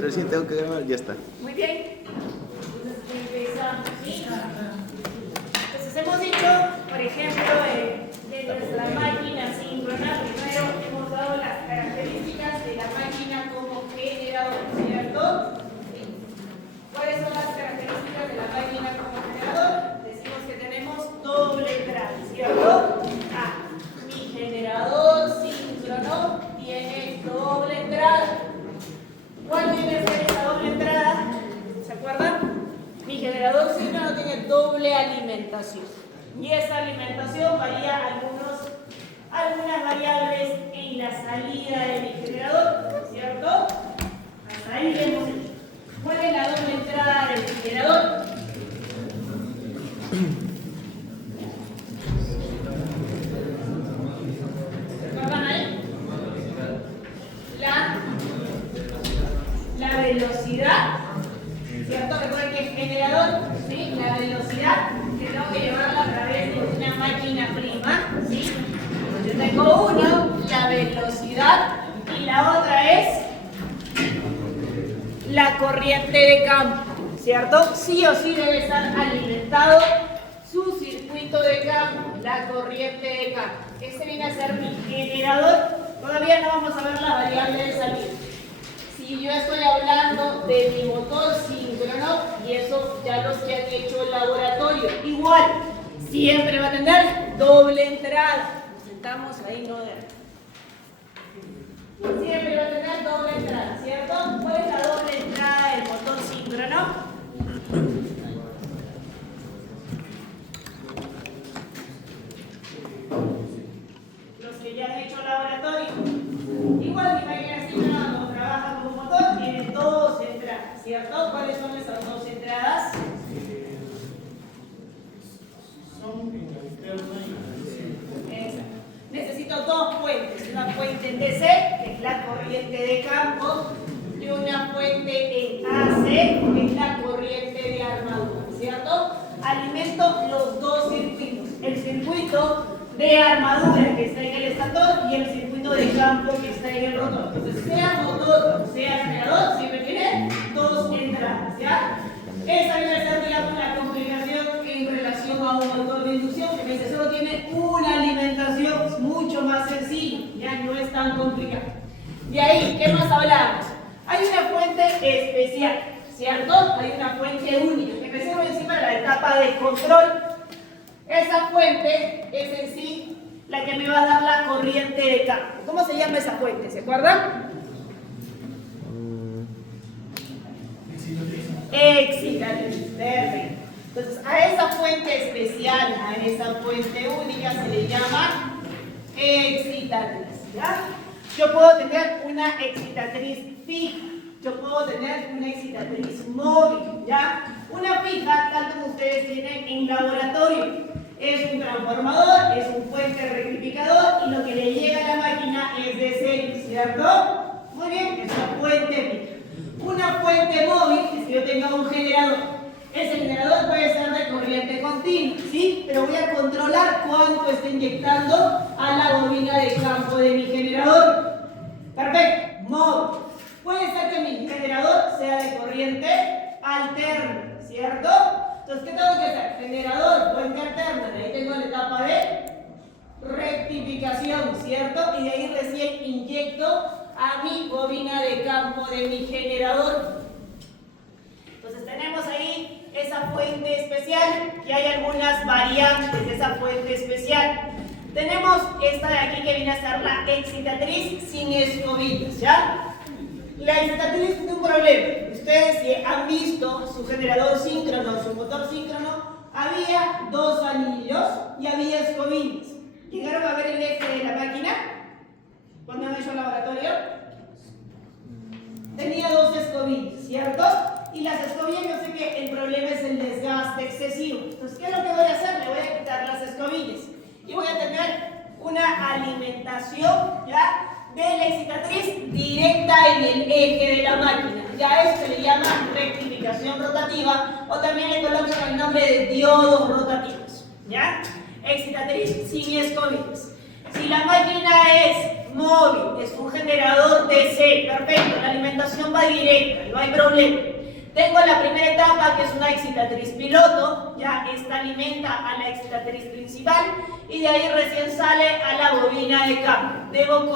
Recién tengo que grabar, ya está. Muy bien. Entonces empezamos. ¿Sí? Entonces hemos dicho, por ejemplo, de nuestra máquina síncrona, primero hemos dado las características de la máquina como generador, ¿cierto? ¿Cuáles son las características de la máquina como generador? Decimos que tenemos doble entrada, ¿cierto? Mi generador síncrono tiene doble entrada. ¿Cuál tiene que ser esa doble entrada? ¿Se acuerdan? Mi generador síncrono tiene doble alimentación. Y esa alimentación varía algunas variables en la salida de mi generador, ¿cierto? Hasta ahí hemos hecho. ¿Cuál es la doble entrada del generador? ¿Se acuerdan ahí? La velocidad, ¿cierto? Recuerden que el generador, ¿sí? La velocidad que tengo que llevarla a través de una máquina prima, ¿sí? Yo tengo uno, la velocidad, y la otra es la corriente de campo, ¿cierto? Sí o sí debe estar alimentado su circuito de campo, la corriente de campo. Este viene a ser mi generador. Todavía no vamos a ver la variable de salida. Si yo estoy hablando de mi motor síncrono, y eso ya los que han hecho el laboratorio, igual, siempre va a tener doble entrada. Nos sentamos ahí, no de... Siempre va a tener doble entrada, ¿cierto? ¿Cuál es la doble entrada del motor síncrono? Los que ya han hecho el laboratorio. Igual mi máquina síncrona cuando trabaja con un motor tiene dos entradas, ¿cierto? ¿Cuáles son esas dos entradas? Son en la interna y la externa. Exacto. Necesito dos fuentes, una fuente en DC, que es la corriente de campo, y una fuente en AC, que es la corriente de armadura, ¿cierto? Alimento los dos circuitos, el circuito de armadura que está en el estator y el circuito de campo que está en el rotor. Entonces, sea motor o sea generador, siempre tiene dos entradas, ¿ya? Esa viene a ser, digamos, la complicación en relación a un motor de inducción, que dice solo tiene una alimentación, es mucho más sencillo, ya no es tan complicado. De ahí, ¿qué más hablamos? Hay una fuente especial, ¿cierto? Hay una fuente única, que me sirve encima de la etapa de control. Esa fuente es en sí la que me va a dar la corriente de campo. ¿Cómo se llama esa fuente? ¿Se acuerdan? Excitatriz. Perfecto. Entonces, a esa fuente especial, a esa fuente única se le llama excitatriz. ¿Ya? Yo puedo tener una excitatriz fija. Yo puedo tener una excitatriz móvil. ¿Ya? Una fija, tal como ustedes tienen en laboratorio. Es un transformador, es un fuente rectificador y lo que le llega a la máquina es de serie, ¿cierto? Muy bien, es una fuente fija. Una fuente móvil es que yo tenga un generador. Ese generador puede ser de corriente continua, ¿sí? Pero voy a controlar cuánto está inyectando a la bobina de campo de mi generador. Perfecto, móvil. Puede ser que mi generador sea de corriente alterna, ¿cierto? Entonces, ¿qué tengo que hacer? Generador, fuente alterna. De ahí tengo la etapa de rectificación, ¿cierto? Y de ahí recién inyecto a mi bobina de campo de mi generador. Entonces, tenemos ahí esa fuente especial y hay algunas variantes de esa fuente especial. Tenemos esta de aquí que viene a ser la excitatriz sin escobillas, ¿ya? La excitatriz tiene un problema. Ustedes si han visto su generador síncrono, su motor síncrono, había dos anillos y había escobillas. ¿Llegaron a ver el eje de la máquina? ¿Cuando han hecho el laboratorio? Tenía dos escobillas, ¿cierto? Y las escobillas, yo sé que el problema es el desgaste excesivo. Entonces, ¿qué es lo que voy a hacer? Le voy a quitar las escobillas y voy a tener una alimentación, ¿ya?, de la excitatriz directa en el eje de la máquina. Ya eso se le llama rectificación rotativa o también le colocan el nombre de diodos rotativos. ¿Ya? Excitatriz sin escobillas. Si la máquina es móvil, es un generador DC. Perfecto, la alimentación va directa, no hay problema. Tengo la primera etapa, que es una excitatriz piloto, ya esta alimenta a la excitatriz principal y de ahí recién sale a la bobina de campo. Debo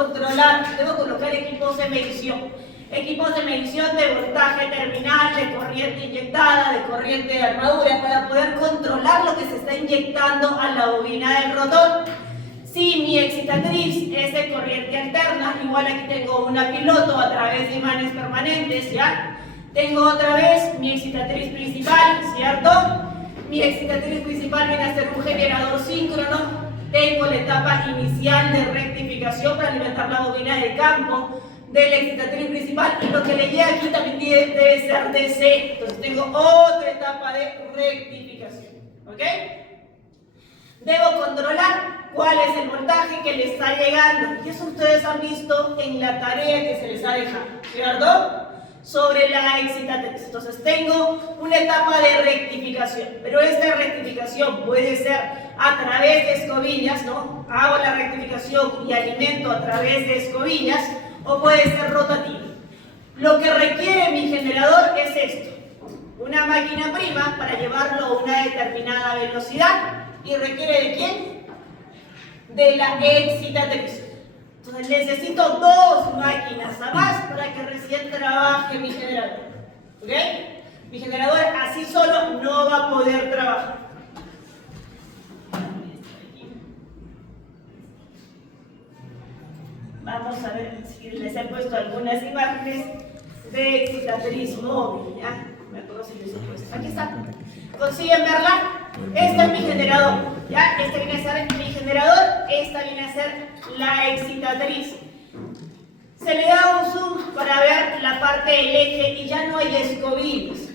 colocar equipos de medición. Equipos de medición de voltaje terminal, de corriente inyectada, de corriente de armadura, para poder controlar lo que se está inyectando a la bobina del rotor. Si mi excitatriz es de corriente alterna, igual aquí tengo una piloto a través de imanes permanentes, ¿ya? Tengo otra vez mi excitatriz principal, ¿cierto? Mi excitatriz principal viene a ser un generador síncrono. Tengo la etapa inicial de rectificación para alimentar la bobina de campo de la excitatriz principal, y lo que leí aquí también debe ser DC. Entonces tengo otra etapa de rectificación, ¿ok? Debo controlar cuál es el voltaje que le está llegando, y eso ustedes han visto en la tarea que se les ha dejado, ¿cierto? Sobre la excitatriz. Entonces tengo una etapa de rectificación, pero esta rectificación puede ser a través de escobillas, ¿no? Hago la rectificación y alimento a través de escobillas, o puede ser rotativa. Lo que requiere mi generador es esto: una máquina prima para llevarlo a una determinada velocidad, y requiere ¿de quién? De la excitatriz. Entonces necesito dos máquinas a más para que recién trabaje mi generador, ¿ok? Mi generador así solo no va a poder trabajar. Vamos a ver si les he puesto algunas imágenes de excitatriz móvil, ¿ya? Me acuerdo si les he puesto. Aquí está. ¿Consiguen verla? Este es mi generador, ¿ya? Este viene a ser mi generador, esta viene a ser la excitatriz. Se le da un zoom para ver la parte del eje y ya no hay escobillas.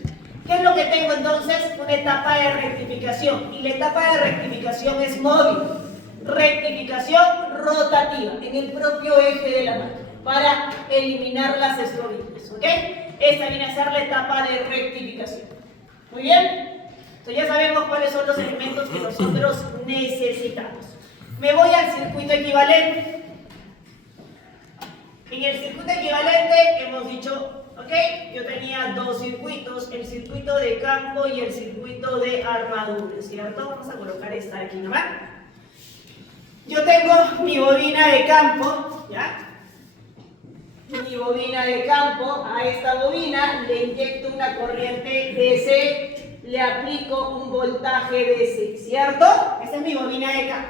¿Qué es lo que tengo entonces? Una etapa de rectificación, y la etapa de rectificación es móvil. Rectificación rotativa en el propio eje de la máquina para eliminar las escobillas, ¿ok? Esta viene a ser la etapa de rectificación. Muy bien. Entonces ya sabemos cuáles son los elementos que nosotros necesitamos. Me voy al circuito equivalente. En el circuito equivalente hemos dicho, ok, yo tenía dos circuitos, el circuito de campo y el circuito de armadura, ¿cierto? Vamos a colocar esta aquí nomás. Yo tengo mi bobina de campo, ¿ya? Mi bobina de campo, a esta bobina le inyecto una corriente DC, le aplico un voltaje DC, ¿cierto? Esa es mi bobina de campo.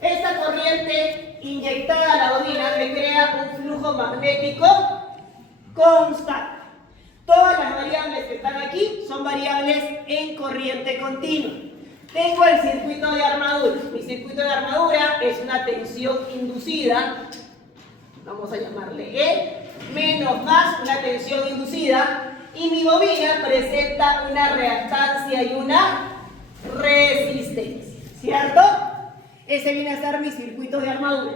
Esta corriente inyectada a la bobina me crea un flujo magnético constante. Todas las variables que están aquí son variables en corriente continua. Tengo el circuito de armadura. Mi circuito de armadura es una tensión inducida, vamos a llamarle E, menos más una tensión inducida, y mi bobina presenta una reactancia y una resistencia, ¿cierto? Ese viene a ser mi circuito de armadura.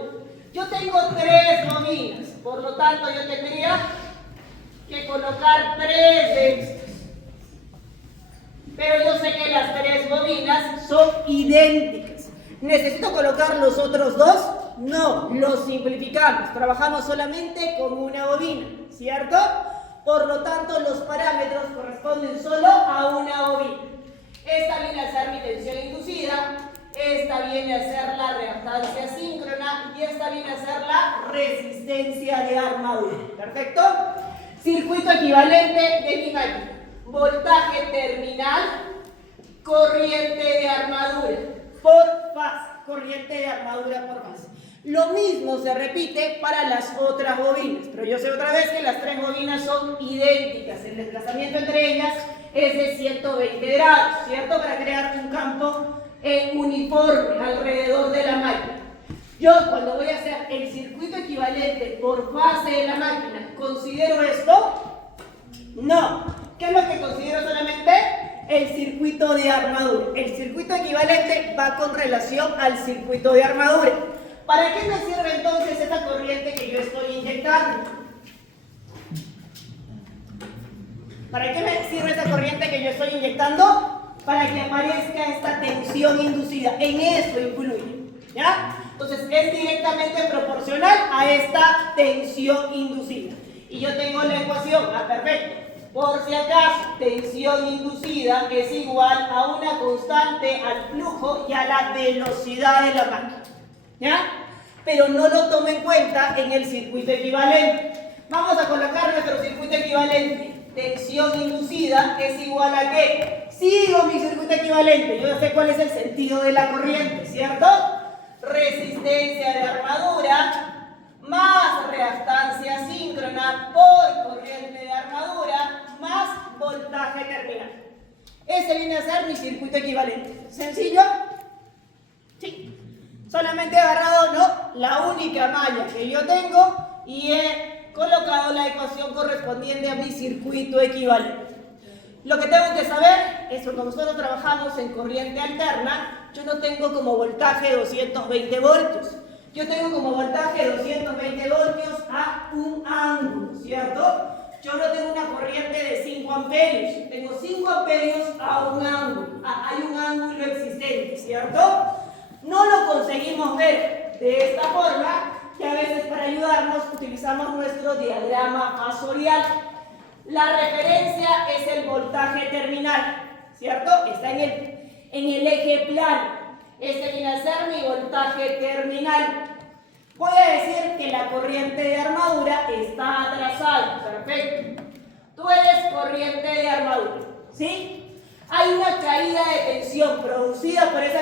Yo tengo tres bobinas, por lo tanto yo tendría que colocar tres de estas. Pero yo sé que las tres bobinas son idénticas. ¿Necesito colocar los otros dos? No, los simplificamos. Trabajamos solamente con una bobina, ¿cierto? Por lo tanto, los parámetros corresponden solo a una bobina. Esta viene a ser mi tensión inducida, esta viene a ser la reactancia síncrona y esta viene a ser la resistencia de armadura. ¿Perfecto? Circuito equivalente de mi máquina. Voltaje terminal, corriente de armadura por fase. Corriente de armadura por fase. Lo mismo se repite para las otras bobinas, pero yo sé otra vez que las tres bobinas son idénticas. El desplazamiento entre ellas es de 120 grados, ¿cierto? Para crear un campo uniforme alrededor de la máquina. Yo, cuando voy a hacer el circuito equivalente por fase de la máquina, ¿considero esto? No. ¿Qué es lo que considero solamente? El circuito de armadura. El circuito equivalente va con relación al circuito de armadura. ¿Para qué me sirve entonces esa corriente que yo estoy inyectando? ¿Para qué me sirve esa corriente que yo estoy inyectando? Para que aparezca esta tensión inducida. En esto influye, ¿ya? Entonces es directamente proporcional a esta tensión inducida. Y yo tengo la ecuación, perfecto. Por si acaso, tensión inducida es igual a una constante al flujo y a la velocidad de la máquina. ¿Ya? Pero no lo tomo en cuenta en el circuito equivalente. Vamos a colocar nuestro circuito equivalente. Tensión inducida es igual a ¿qué? Sigo mi circuito equivalente. Yo ya sé cuál es el sentido de la corriente, ¿cierto? Resistencia de armadura más reactancia síncrona por corriente de armadura más voltaje terminal. Ese viene a ser mi circuito equivalente. ¿Sencillo? Sí. Solamente he agarrado, ¿no?, la única malla que yo tengo y he colocado la ecuación correspondiente a mi circuito equivalente. Lo que tengo que saber es que cuando nosotros trabajamos en corriente alterna, yo no tengo como voltaje 220 voltios. Yo tengo como voltaje 220 voltios a un ángulo, ¿cierto? Yo no tengo una corriente de 5 amperios. Tengo 5 amperios a un ángulo. Hay un ángulo existente, ¿cierto? No lo conseguimos ver de esta forma, que a veces para ayudarnos utilizamos nuestro diagrama fasorial. La referencia es el voltaje terminal, ¿cierto? Está en el eje plano. Este viene a ser mi voltaje terminal. Voy a decir que la corriente de armadura está atrasada. Perfecto. Tú eres corriente de armadura, ¿sí? Hay una caída de tensión producida por esa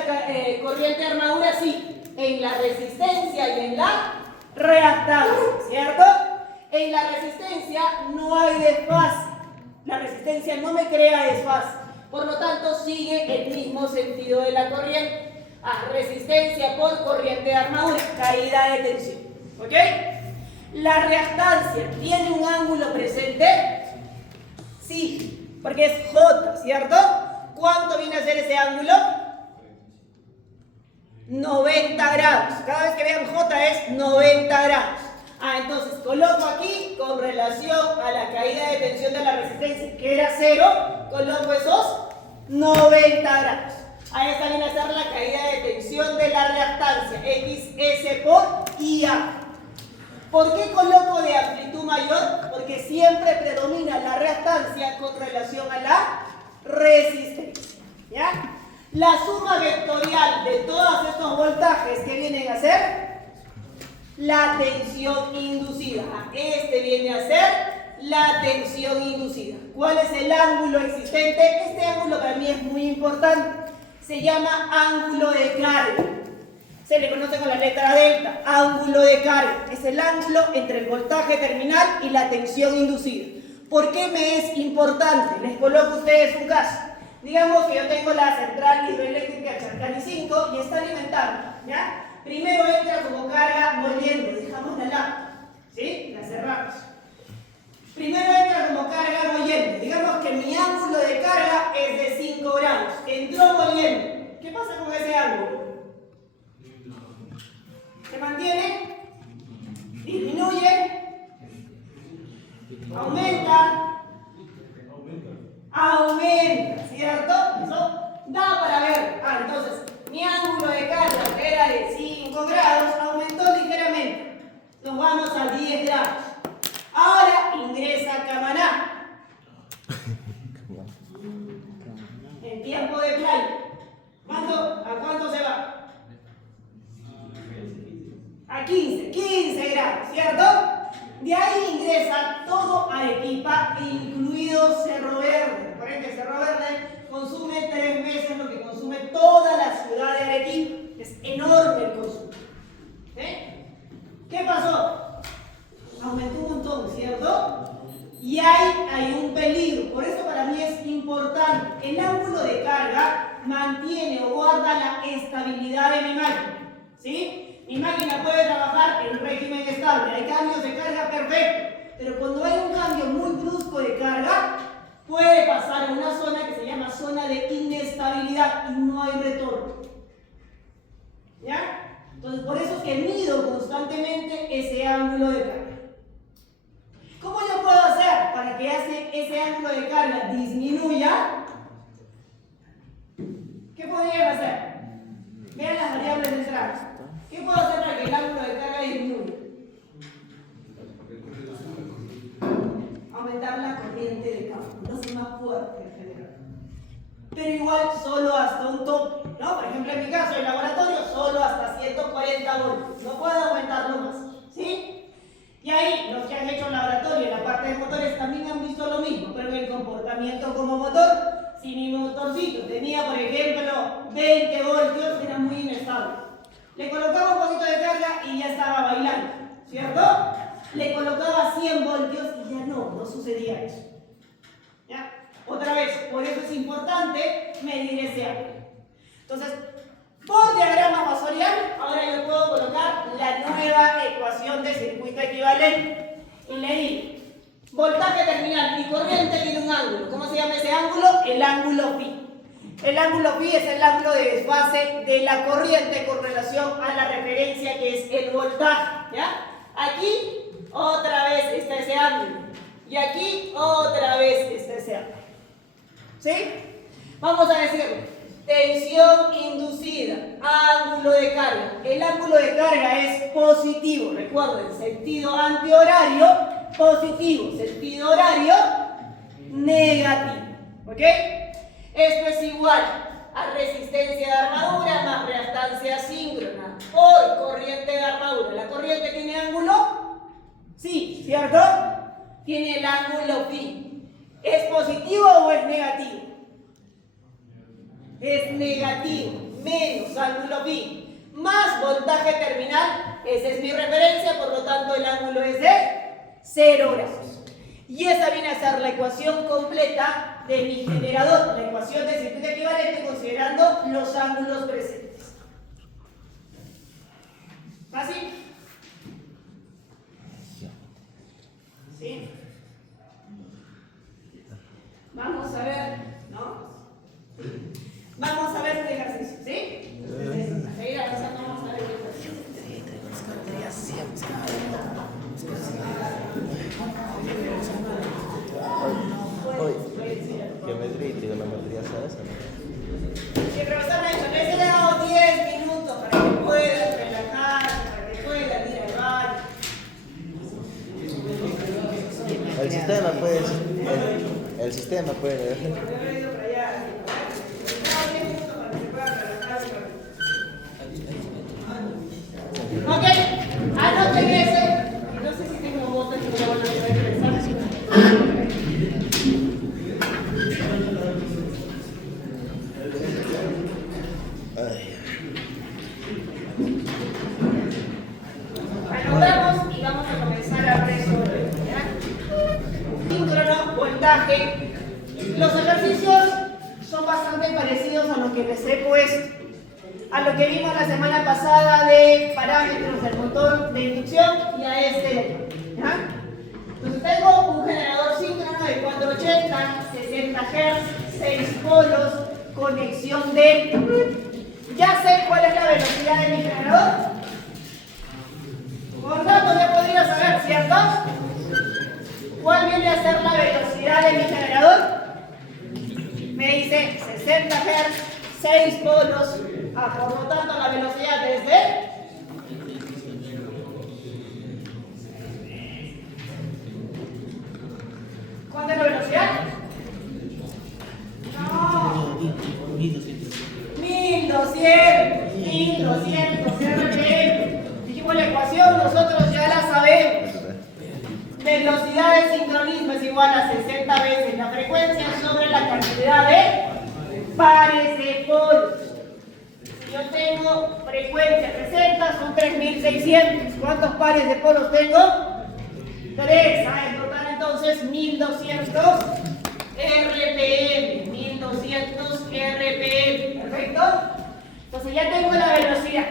corriente de armadura, sí, en la resistencia y en la reactancia, ¿cierto? En la resistencia no hay desfase. La resistencia no me crea desfase. Por lo tanto, sigue el mismo sentido de la corriente. Resistencia por corriente de armadura, caída de tensión. ¿Ok? La reactancia tiene un ángulo presente. Sí, porque es J, ¿cierto? ¿Cuánto viene a ser ese ángulo? 90 grados. Cada vez que vean J es 90 grados. Entonces coloco aquí con relación a la caída de tensión de la resistencia, que era 0, coloco esos 90 grados. Ahí está viene a ser la caída de tensión de la reactancia, XS por IA. ¿Por qué coloco de amplitud mayor? Porque siempre predomina la reactancia con relación a la resistencia. ¿Ya? La suma vectorial de todos estos voltajes que vienen a ser la tensión inducida. Este viene a ser la tensión inducida. ¿Cuál es el ángulo existente? Este ángulo para mí es muy importante. Se llama ángulo de carga. Se le conoce con la letra delta, ángulo de carga. Es el ángulo entre el voltaje terminal y la tensión inducida. ¿Por qué me es importante? Les coloco a ustedes un caso. Digamos que yo tengo la central hidroeléctrica Charcani 5 y está alimentando, ¿ya? Primero entra como carga moliendo, dejamos la lámpara, ¿sí? La cerramos. Primero entra como carga moliendo. Digamos que mi ángulo de carga es de 5 grados. Entró moliendo. ¿Qué pasa con ese ángulo? ¿Se mantiene? ¿Disminuye? ¿Aumenta? Aumenta, ¿cierto? Eso da para ver. Entonces, mi ángulo de carga, que era de 5 grados, aumentó ligeramente. Nos vamos a 10 grados. Ahora ingresa Camaná. En tiempo de playa. ¿A cuánto se va? A 15 grados, ¿cierto? De ahí ingresa todo Arequipa, incluido Cerro Verde. Recuerden que Cerro Verde consume 3 veces lo que consume toda la ciudad de Arequipa. Es enorme el consumo. ¿Qué pasó? Aumentó un montón, ¿cierto? Y hay un peligro. Por eso para mí es importante. El ángulo de carga mantiene o guarda la estabilidad de mi máquina, ¿sí? Mi máquina puede trabajar en régimen estable. Hay cambios de carga perfecto. Pero cuando hay un cambio muy brusco de carga, puede pasar a una zona que se llama zona de inestabilidad y no hay retorno. ¿Ya? Entonces, por eso es que mido constantemente ese ángulo de carga. ¿Cómo yo puedo hacer para que ese ángulo de carga disminuya? ¿Qué podrían hacer? Vean las variables de entrada. ¿Qué puedo hacer más fuerte en general. Pero igual solo hasta un tope, ¿no? Por ejemplo, en mi caso, el laboratorio, solo hasta 140 voltios. No puedo aumentarlo más, ¿sí? Y ahí, los que han hecho el laboratorio en la parte de motores también han visto lo mismo, pero en el comportamiento como motor, si mi motorcito tenía, por ejemplo, 20 voltios, era muy inestable. Le colocaba un poquito de carga y ya estaba bailando, ¿cierto? Le colocaba 100 voltios y ya no sucedía eso. ¿Ya? Otra vez, por eso es importante medir ese ángulo. Entonces, por diagrama fasorial, ahora yo puedo colocar la nueva ecuación de circuito equivalente. Y le digo, voltaje terminal y corriente tiene un ángulo. ¿Cómo se llama ese ángulo? El ángulo pi. El ángulo pi es el ángulo de desfase de la corriente con relación a la referencia que es el voltaje. ¿Ya? Aquí, otra vez está ese ángulo. Y aquí, otra vez está ese ángulo. ¿Sí? Vamos a decirlo. Tensión inducida, ángulo de carga. El ángulo de carga es positivo. Recuerden, sentido antihorario, positivo. Sentido horario, negativo. ¿Ok? Esto es igual a resistencia de armadura más reactancia síncrona por corriente de armadura. ¿La corriente tiene ángulo? Sí, ¿cierto? Tiene el ángulo pi. ¿Es positivo o es negativo? Es negativo, menos ángulo pi, más voltaje terminal, esa es mi referencia, por lo tanto el ángulo es de 0 grados. Y esa viene a ser la ecuación completa de mi generador, la ecuación de circuito equivalente considerando los ángulos presentes. ¿Fácil? ¿Sí? Vamos a ver, ¿no? Vamos a ver este ejercicio, ¿sí? Entonces, a seguir avanzando, vamos a ver el ejercicio. Geometría, trigonometría, ¿sabes? Si el profesor me ha dicho, les he dado 10 minutos para que puedan relajarse, para que puedan ir al baño. El sistema puede, el sistema puede. Ok, anoten ese. No sé si tengo botas que me van a regresar. Anotamos y vamos a comenzar a resolver. Síncrono, voltaje. Los ejercicios son bastante parecidos a lo que les he puesto. A lo que vimos la semana pasada de parámetros del motor de inducción y a este. ¿Ya? Entonces tengo un generador síncrono de 480, 60 Hz, 6 polos, conexión de... Ya sé cuál es la velocidad de mi generador. Por tanto ya podría saber, ¿cierto? ¿Cuál viene a ser la velocidad de mi generador? Me dice 60 Hz, 6 polos. Por lo tanto, la velocidad es de... ¿Cuánta es la velocidad? No. 1200 RPM. Dijimos la ecuación, nosotros ya la sabemos. Velocidad de sincronismo es igual a 60 veces la frecuencia sobre la cantidad de pares de polos. Yo tengo frecuencia 60, son 3600. ¿Cuántos pares de polos tengo? 3. En total entonces 1200 RPM. 1200 RPM. ¿Perfecto? Entonces ya tengo la velocidad.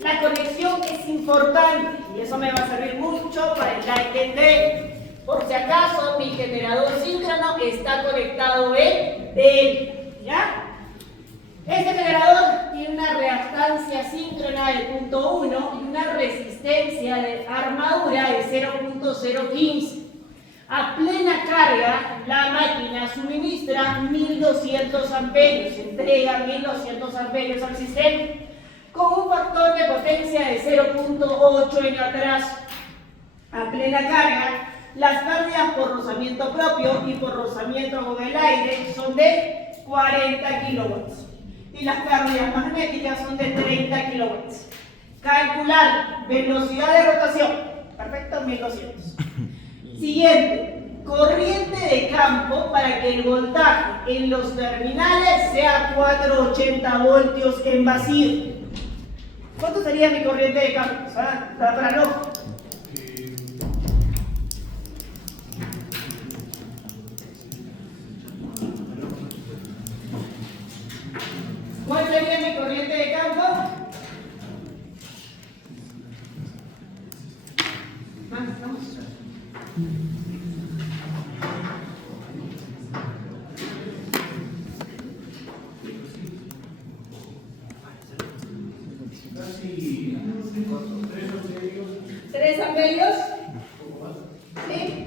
La conexión es importante y eso me va a servir mucho para entender. Por si acaso mi generador síncrono está conectado en delta. ¿Ya? Este generador tiene una reactancia síncrona de 0.1 y una resistencia de armadura de 0.015. A plena carga, la máquina suministra 1200 amperios, entrega 1200 amperios al sistema, con un factor de potencia de 0.8 en atraso. A plena carga, Las pérdidas por rozamiento propio y por rozamiento con el aire son de 40 kilowatts. Y las pérdidas magnéticas son de 30 kilowatts. Calcular velocidad de rotación. Perfecto, 1200. Siguiente. Corriente de campo para que el voltaje en los terminales sea 480 voltios en vacío. ¿Cuánto sería mi corriente de campo? Para el ojo. ¿Cuál sería mi corriente de campo? Vamos. ¿3 amperios? ¿Sí?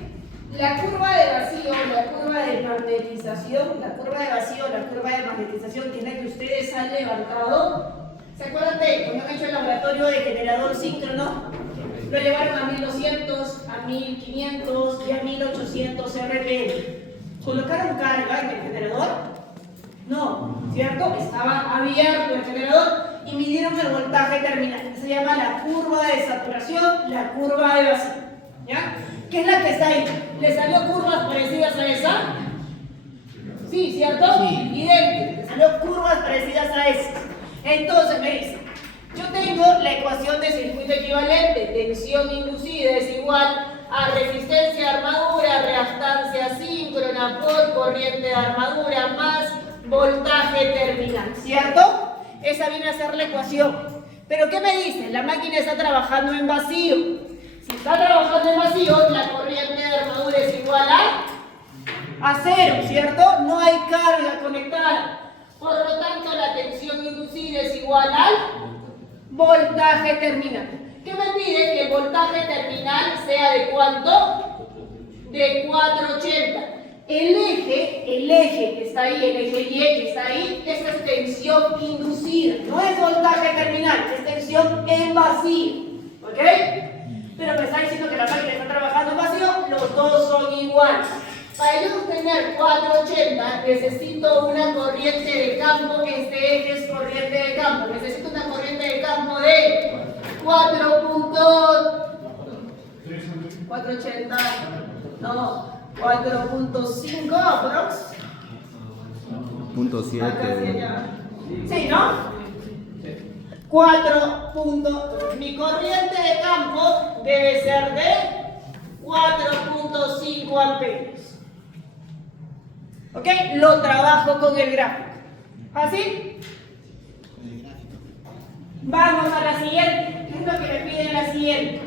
La curva de vacío, la curva de magnetización, la curva de vacío, la curva de magnetización que es la que ustedes han levantado. ¿Se acuerdan de cuando han hecho el laboratorio de generador síncrono? Lo llevaron a 1200, a 1500 y a 1800 RPM. ¿Colocaron carga en el generador? No, ¿cierto? Estaba abierto el generador y midieron el voltaje terminal. Se llama la curva de saturación, la curva de vacío. ¿Ya? ¿Qué es la que está ahí? ¿Le salió curvas parecidas a esa? Sí, ¿cierto? Sí. Idéntico. Le salió curvas parecidas a esa. Entonces me dice, yo tengo la ecuación de circuito equivalente. Tensión inducida es igual a resistencia de armadura, reactancia síncrona por corriente de armadura más voltaje terminal, ¿cierto? Esa viene a ser la ecuación. ¿Pero qué me dice? La máquina está trabajando en vacío. Si está trabajando en vacío, la corriente de armadura es igual a 0, ¿cierto? No hay carga conectada. Por lo tanto, la tensión inducida es igual al voltaje terminal. ¿Qué me pide? Que el voltaje terminal sea ¿de cuánto? De 480. El eje que está ahí, el eje Y que está ahí, esa es tensión inducida. No es voltaje terminal, es tensión en vacío. ¿Ok? Pero me está diciendo que la máquina está trabajando en vacío, los dos son iguales. Para yo obtener 480 necesito una corriente de campo, este eje es corriente de campo. Necesito una corriente de campo de 480, no, 4.5 aprox. 0.7. Sí, ¿no? 4. Mi corriente de campo debe ser de 4.5 amperios. ¿Ok? Lo trabajo con el gráfico. ¿Así? Vamos a la siguiente. ¿Qué es lo que me piden la siguiente?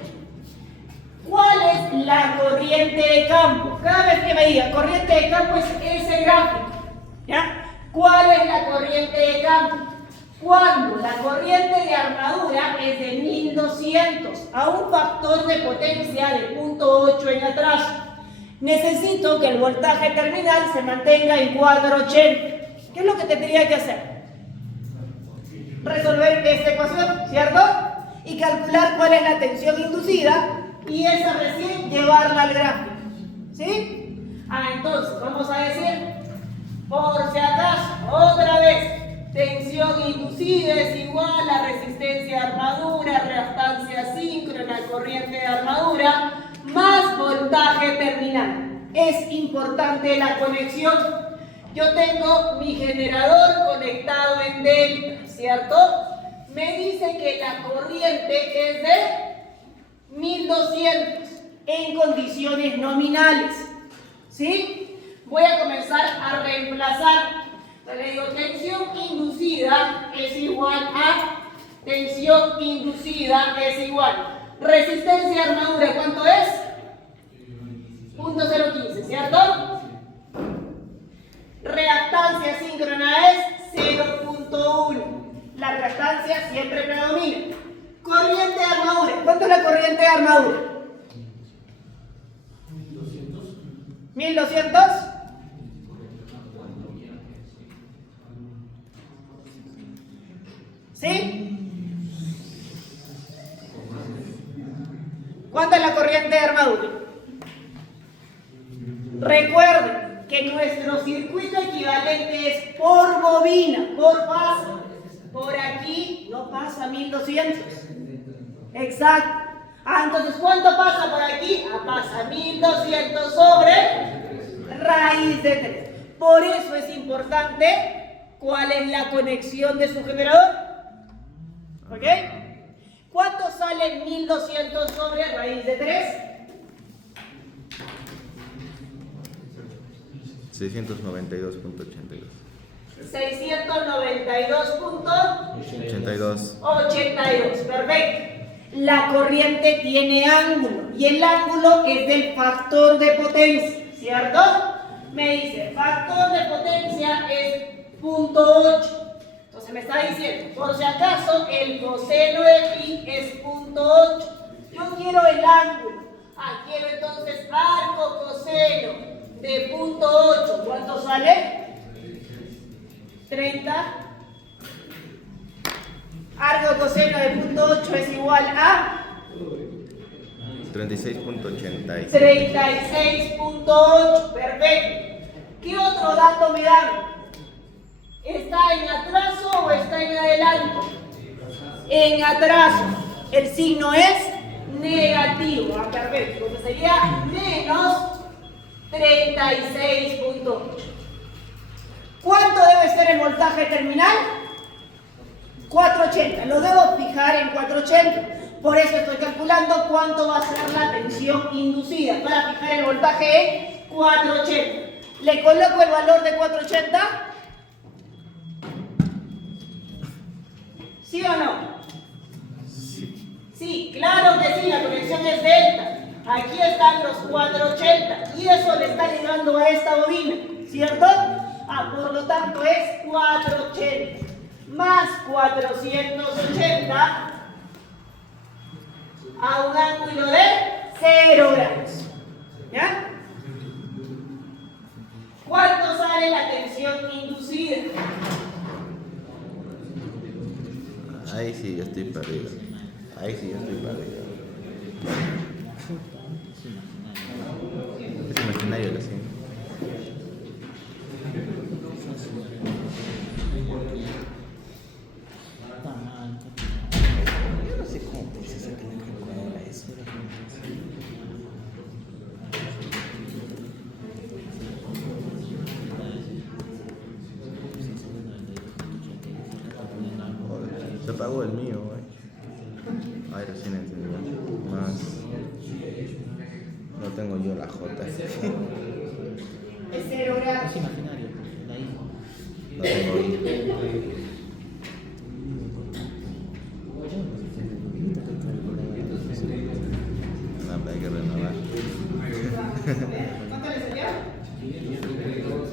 ¿Cuál es la corriente de campo? Cada vez que me diga corriente de campo es ese gráfico. ¿Ya? ¿Cuál es la corriente de campo? Cuando la corriente de armadura es de 1200 a un factor de potencia de 0.8 en atraso. Necesito que el voltaje terminal se mantenga en 480. ¿Qué es lo que tendría que hacer? Resolver esta ecuación, ¿cierto? Y calcular cuál es la tensión inducida y esa recién llevarla al gráfico. ¿Sí? Entonces, vamos a decir, por si acaso, otra vez. Tensión inducida es igual a resistencia de armadura, reactancia síncrona, corriente de armadura, más voltaje terminal. Es importante la conexión. Yo tengo mi generador conectado en delta, ¿cierto? Me dice que la corriente es de 1200 en condiciones nominales. ¿Sí? Voy a comenzar a reemplazar. Le digo, tensión inducida es igual a tensión inducida es igual. Resistencia de armadura, ¿cuánto es? 0.015, ¿cierto? Reactancia síncrona es 0.1. La reactancia siempre predomina. Corriente de armadura, ¿cuánto es la corriente de armadura? 1200. ¿Sí? ¿Cuánta es la corriente de armadura? Recuerden que nuestro circuito equivalente es por bobina, por paso. Por aquí no pasa 1200. Exacto. Entonces, ¿cuánto pasa por aquí? Pasa 1200 sobre raíz de 3. Por eso es importante cuál es la conexión de su generador. ¿Ok? ¿Cuánto sale 1200 sobre raíz de 3? 692.82. 692.82. Perfecto. La corriente tiene ángulo y el ángulo es del factor de potencia, ¿cierto? Me dice, factor de potencia es 0.8. Entonces me está diciendo, por si acaso, el coseno de pi es 0.8. Yo quiero el ángulo. Quiero entonces arco coseno de 0.8. ¿Cuánto sale? 30. Arco coseno de 0.8 es igual a 36.86. 36.8. Perfecto. ¿Qué otro dato me dan? ¿Está en atraso o está en adelanto? En atraso. El signo es negativo. Perfecto. Entonces sería menos 36.8. ¿Cuánto debe ser el voltaje terminal? 480. Lo debo fijar en 480. Por eso estoy calculando cuánto va a ser la tensión inducida para fijar el voltaje en 480. ¿Le coloco el valor de 480? ¿Sí o no? Sí, claro que sí, la conexión es delta. Aquí están los 480 y eso le está llegando a esta bobina, ¿cierto? Por lo tanto es 480 más 480 a un ángulo de 0 grados. ¿Ya? ¿Cuánto sale la tensión inducida? Ahí sí yo estoy perdido. Es imaginario lo siento. Yo no sé cómo se saca la calculadora eso. Se apagó el mío, güey. Ay, recién entendí. Más. No tengo yo la J. Es 0 grados. Es imaginario, la I. No tengo I. No, pero hay que renovar. ¿Cuánto le salió? Y me sale error.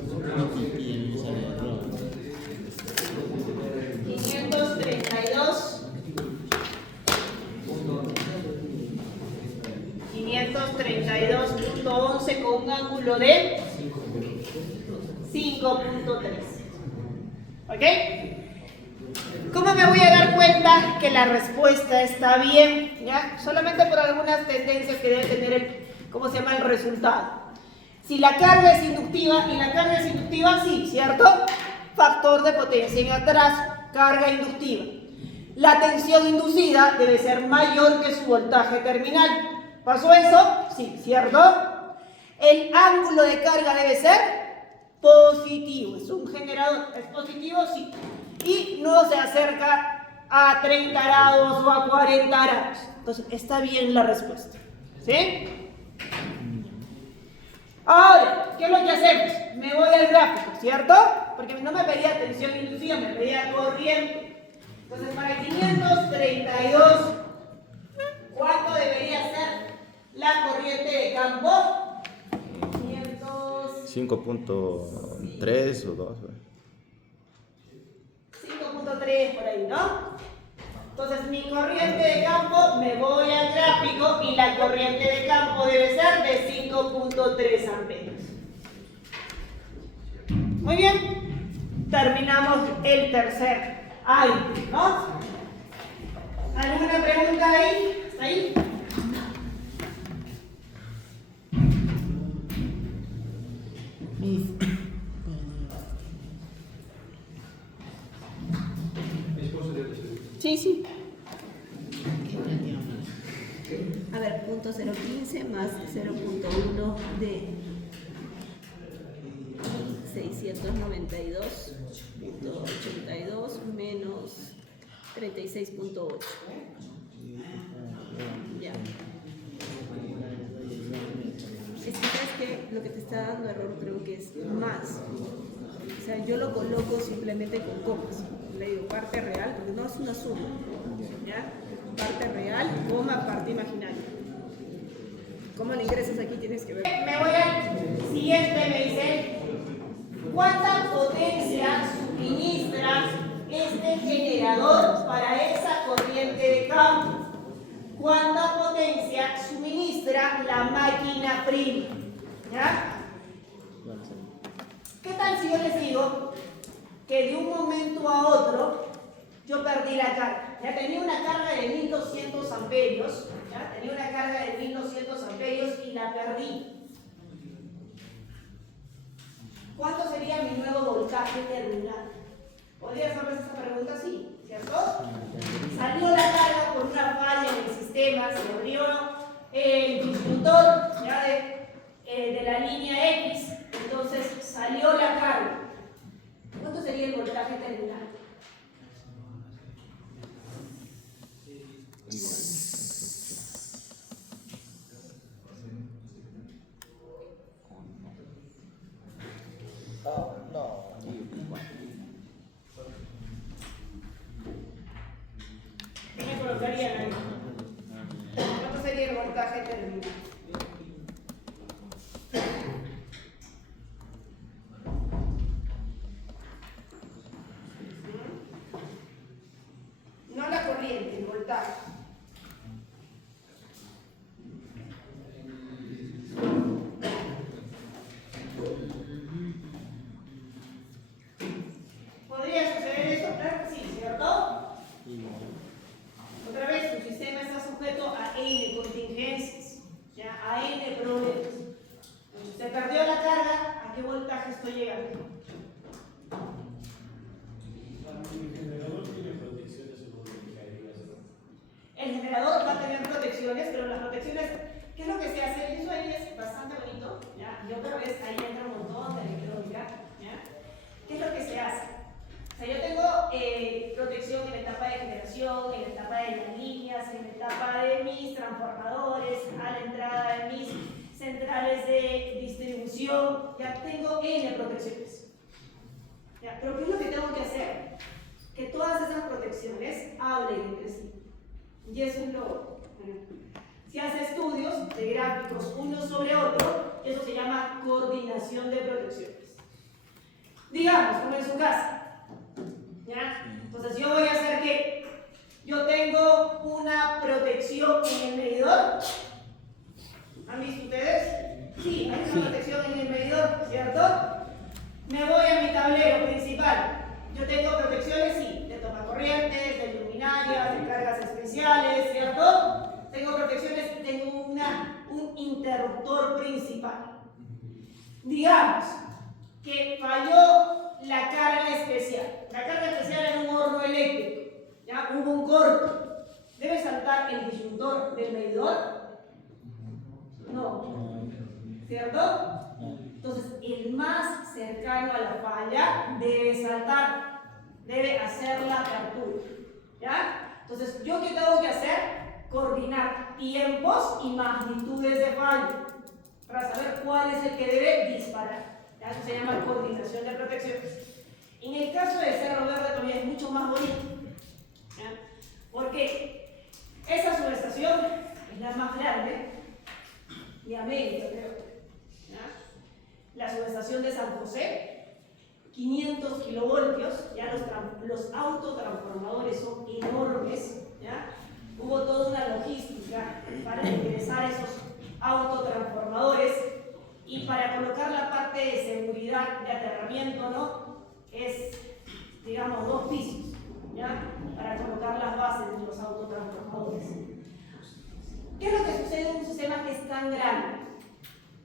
532.11 con un ángulo de 5.3. ¿Ok? ¿Cómo me voy a dar cuenta que la respuesta está bien? ¿Ya? Solamente por algunas tendencias que debe tener el resultado. Si la carga es inductiva, y la carga es inductiva, sí, ¿cierto? Factor de potencia en atraso, carga inductiva. La tensión inducida debe ser mayor que su voltaje terminal. ¿Pasó eso? Sí, ¿cierto? El ángulo de carga debe ser positivo. Es un generador. ¿Es positivo? Sí. Y no se acerca a 30 grados o a 40 grados. Entonces, está bien la respuesta. ¿Sí? Ahora, ¿qué es lo que hacemos? Me voy al gráfico, ¿cierto? Porque no me pedía tensión inducida, me pedía corriente. Entonces, para 532, ¿cuánto debería ser la corriente de campo? 5.3 o 2. 5.3 por ahí, ¿no? Entonces, mi corriente de campo, me voy al gráfico y la corriente de campo debe ser de 5.3 amperios. Muy bien. Terminamos el tercer aire, ¿no? ¿Alguna pregunta ahí? ¿Hasta ahí? Sí, sí. A ver, punto 015 más 0.1 de 692.82 menos 36.8. Ya. Es que sabes que lo que te está dando error creo que es más. O sea, yo lo coloco simplemente con comas. Le digo parte real, porque no es una suma. ¿Ya? Parte real, coma, parte imaginaria. ¿Cómo le ingresas aquí? Tienes que ver. Me voy al siguiente, me dice, ¿cuánta potencia suministra este generador para esa corriente de campo? ¿Cuánta potencia suministra la máquina prima? ¿Ya? ¿Qué tal si yo les digo que de un momento a otro yo perdí la carga? Ya tenía una carga de 1200 amperios, ¿ya? Tenía una carga de 1200 amperios y la perdí. ¿Cuánto sería mi nuevo voltaje terminal? ¿Podría hacerles esa pregunta? Sí, ¿cierto? Salió la carga por una falla en el sistema, se abrió el disyuntor ya de la línea X, entonces salió la carga. ¿Cuánto sería el voltaje terminal? ¿Qué me colocarían ahí? ¿Cuánto sería el voltaje terminal? No la corriente, el voltaje. ¿Podría suceder eso? Claro que sí, ¿cierto? Otra vez, tu sistema está sujeto a N contingencias, ¿ya? A N problemas. Se perdió la carga, ¿a qué voltaje estoy llegando? El generador va a tener protecciones, pero las protecciones, ¿qué es lo que se hace? Eso ahí es bastante bonito, ¿ya? Y otra vez ahí entra un montón de electrónica, ¿ya? ¿Qué es lo que se hace? O sea, yo tengo protección en la etapa de generación, en la etapa de las líneas, en la etapa de mis transformadores, a la entrada de mis centrales de distribución, ya tengo N protecciones. ¿Ya? Pero ¿qué es lo que tengo que hacer? Que todas esas protecciones hablen entre sí. Y eso es lo... Si hace estudios de gráficos uno sobre otro, eso se llama coordinación de protecciones. Digamos, como en su casa. ¿Ya? Entonces yo voy a hacer que yo tengo una protección en el medidor. ¿Han visto ustedes? Sí, hay una protección en el medidor, ¿cierto? Me voy a mi tablero principal. Yo tengo protecciones, sí, de tomacorrientes, de luminarias, de cargas especiales, ¿cierto? Tengo protecciones, tengo un interruptor principal. Digamos que falló la carga especial. La carga especial era un horno eléctrico. ¿Ya? Hubo un corte. ¿Debe saltar el disyuntor del medidor? No. ¿Cierto? Entonces, el más cercano a la falla debe saltar. Debe hacer la apertura. ¿Ya? Entonces, ¿yo qué tengo que hacer? Coordinar tiempos y magnitudes de falla para saber cuál es el que debe disparar. ¿Ya? Eso se llama coordinación de protecciones. En el caso de Cerro Verde todavía es mucho más bonito. ¿Ya? Porque esa subestación es la más grande de América, creo. ¿Ya? La subestación de San José, 500 kilovoltios, ya los autotransformadores son enormes. ¿Ya? Hubo toda una logística para ingresar esos autotransformadores y para colocar la parte de seguridad de aterramiento, ¿no? Es, digamos, 2 pisos, ¿ya? Para colocar las bases de los autotransformadores. ¿Qué es lo que sucede en un sistema que es tan grande?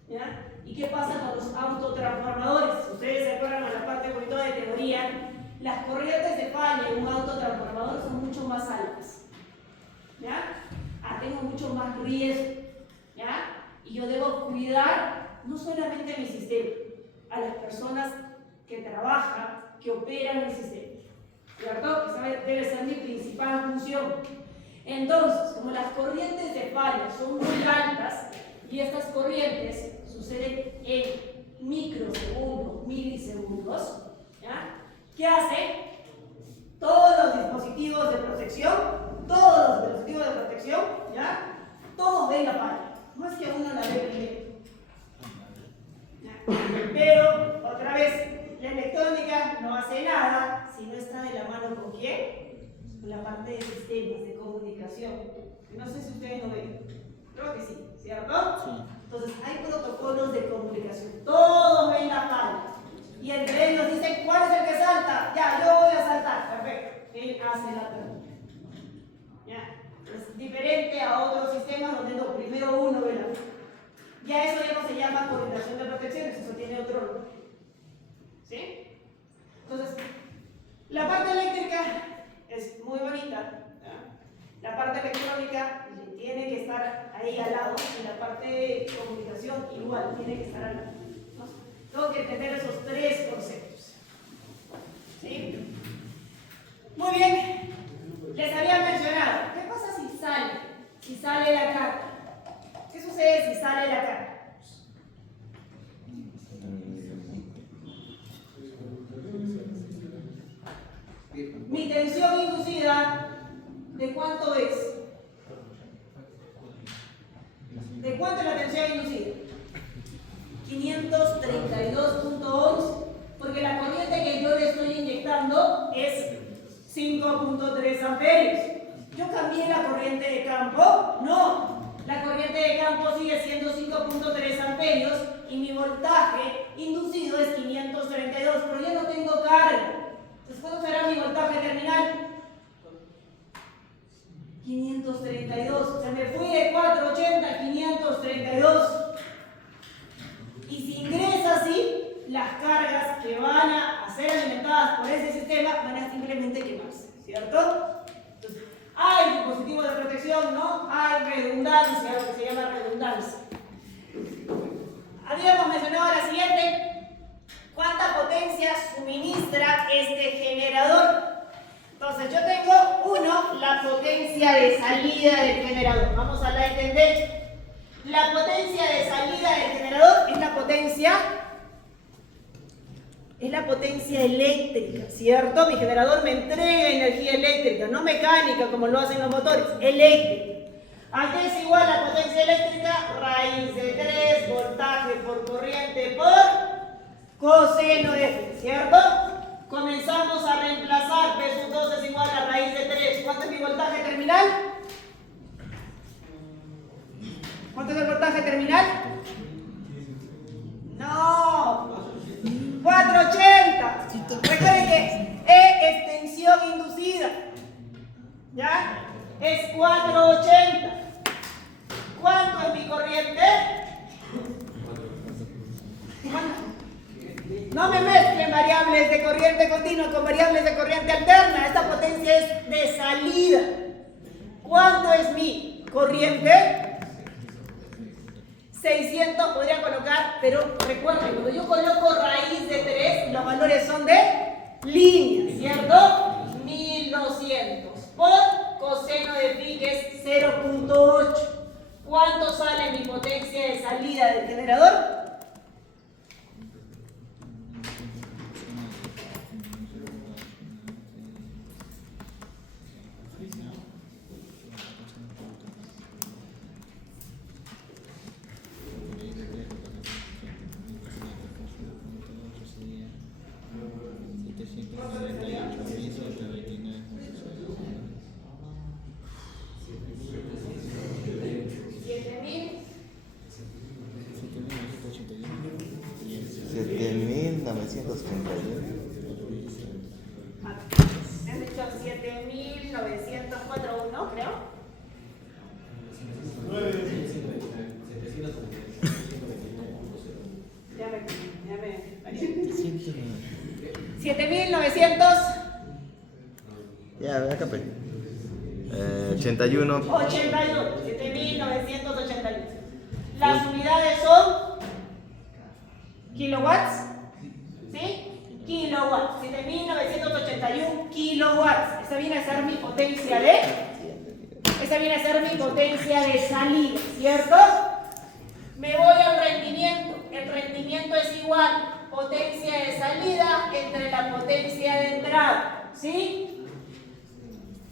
¿Ya? ¿Y qué pasa con los autotransformadores? Ustedes se acuerdan en la parte bonita de teoría, las corrientes de falla en un autotransformador son mucho más altas. ¿Ya? Tengo mucho más riesgo. ¿Ya? Y yo debo cuidar no solamente mi sistema, a las personas que trabajan, que operan el sistema. ¿Cierto? Esa debe ser mi principal función. Entonces, como las corrientes de falla son muy altas y estas corrientes suceden en microsegundos, milisegundos, ¿ya? ¿Qué hace? Todos los dispositivos de protección, ¿ya? Todos ven la falla. No es que uno la ve primero. ¿Ya? Pero, otra vez, la electrónica no hace nada si no está de la mano con quién. La parte de sistemas de comunicación. No sé si ustedes lo ven. Creo que sí, ¿cierto? Sí. Entonces, hay protocolos de comunicación. Todos ven la falla. Y entre ellos dicen, ¿cuál es el que salta? Ya, yo voy a saltar. Perfecto. Él hace la pregunta. ¿Ya? Es diferente a otros sistemas donde no, primero uno ve la falla. Ya eso ya no se llama coordinación de protecciones, eso tiene otro nombre. ¿Sí? Entonces, la parte eléctrica es muy bonita. ¿Ya? La parte electrónica tiene que estar ahí al lado y la parte de comunicación igual tiene que estar al lado. ¿No? Tengo que entender esos tres conceptos. ¿Sí? Muy bien. Les había mencionado, ¿qué pasa si sale la carga? ¿Qué sucede si sale la carga? Mi tensión inducida, ¿de cuánto es? ¿De cuánto es la tensión inducida? 532.11, porque la corriente que yo le estoy inyectando es 5.3 amperios. ¿Yo cambié la corriente de campo? No. La corriente de campo sigue siendo 5.3 amperios y mi voltaje inducido es 532, pero ya no tengo carga. Entonces, ¿cuánto será mi voltaje terminal? 532. O sea, me fui de 480 a 532. Y si ingresa así, las cargas que van a ser alimentadas por ese sistema van a simplemente quemarse, ¿cierto? Entonces, hay dispositivos de protección, ¿no? Hay redundancia, lo que se llama redundancia. Habíamos mencionado la siguiente. ¿Cuánta potencia suministra este generador? Entonces, yo tengo, la potencia de salida del generador. Vamos a la tendencia. La potencia de salida del generador es la potencia eléctrica, ¿cierto? Mi generador me entrega energía eléctrica, no mecánica como lo hacen los motores, eléctrica. ¿A qué es igual la potencia eléctrica? Raíz de 3, voltaje por corriente por coseno de F, ¿cierto? Comenzamos a reemplazar, P2 es igual a raíz de 3. ¿Cuánto es mi voltaje terminal? ¿Cuánto es el voltaje terminal? No, 480. Recuerden que E es tensión inducida, ¿ya? Es 480. ¿Cuánto es mi corriente? No me mezclen variables de corriente continua con variables de corriente alterna. Esta potencia es de salida. ¿Cuánto es mi corriente? 600 podría colocar, pero recuerden, cuando yo coloco raíz de 3, los valores son de línea, ¿cierto? 1200 por coseno de pi, que es 0.8. ¿Cuánto sale mi potencia de salida del generador? Me han dicho 7.904.1, creo. 7.900 Ya, acá pe. 81. 82, 7.981. Las unidades son kilowatts, ¿sí? Kilowatts, 7.981 kilowatts. Esa viene a ser mi potencia de, salida, ¿cierto? Me voy al rendimiento. El rendimiento es igual potencia de salida entre la potencia de entrada, ¿sí?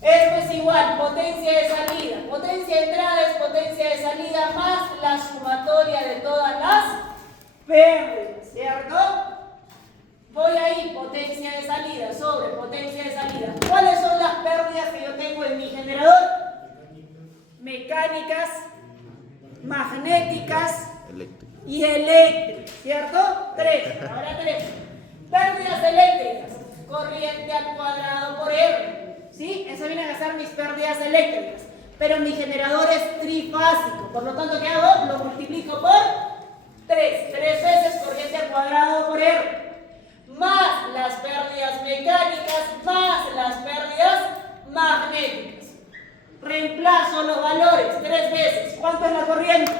Esto es igual, potencia de salida. Potencia de entrada es potencia de salida más la sumatoria de todas las pérdidas, ¿cierto? Voy ahí, potencia de salida sobre potencia de salida. ¿Cuáles son las pérdidas que yo tengo en mi generador? Mecánicas, magnéticas y eléctricas, ¿cierto? 3, ahora 3. Pérdidas eléctricas, corriente al cuadrado por R. ¿Sí? Eso vienen a ser mis pérdidas eléctricas. Pero mi generador es trifásico. Por lo tanto, ¿qué hago? Lo multiplico por 3. 3 veces corriente al cuadrado por R. Más las pérdidas mecánicas, más las pérdidas magnéticas. Reemplazo los valores 3 veces. ¿Cuánto es la corriente?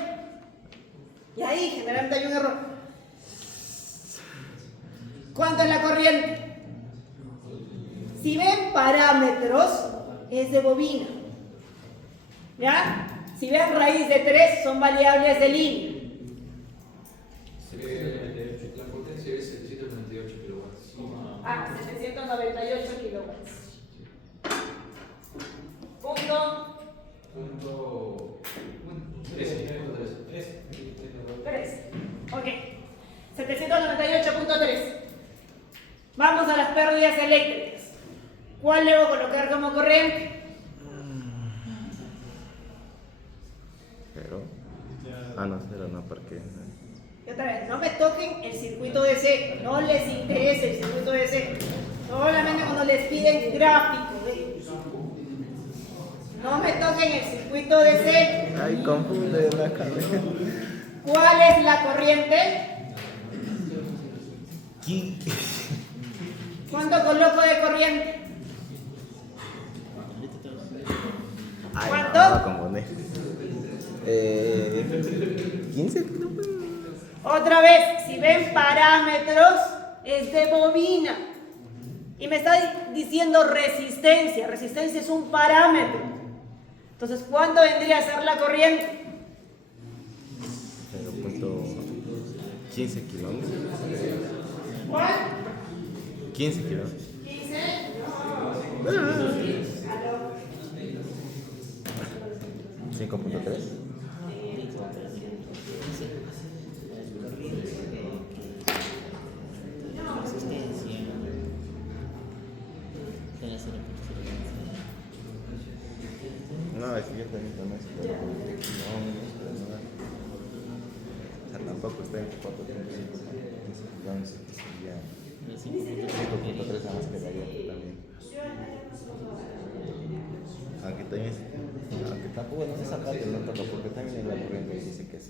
Y ahí generalmente hay un error. ¿Cuánto es la corriente? Si ven parámetros, es de bobina. ¿Ya? Si ven raíz de 3, son variables de línea. La potencia es 798 kilowatts. 798 kilowatts. Punto 3. Ok. 798.3. Vamos a las pérdidas eléctricas. ¿Cuál le voy a colocar como corriente? Pero. Ah, no, cero no, porque. Y otra vez, no me toquen el circuito DC. No les interesa el circuito DC. Solamente cuando les piden gráfico. No me toquen el circuito DC. Ay, confunde la cabeza. ¿Cuál es la corriente? ¿Cuánto coloco de corriente? Ay, ¿Cuánto? No, me confundí. 15. Otra vez, si ven parámetros, es de bobina. Y me está diciendo resistencia. Resistencia es un parámetro. Entonces, ¿cuánto vendría a ser la corriente? 15 kilómetros. ¿Cuál? 15 kilómetros. 15. 5.3. No, es que yo también tomé eso. O sea, tampoco es 24 kilómetros. 5.3 nada más quedaría también. Aunque tampoco no esa parte no toca porque también en la corriente dice que es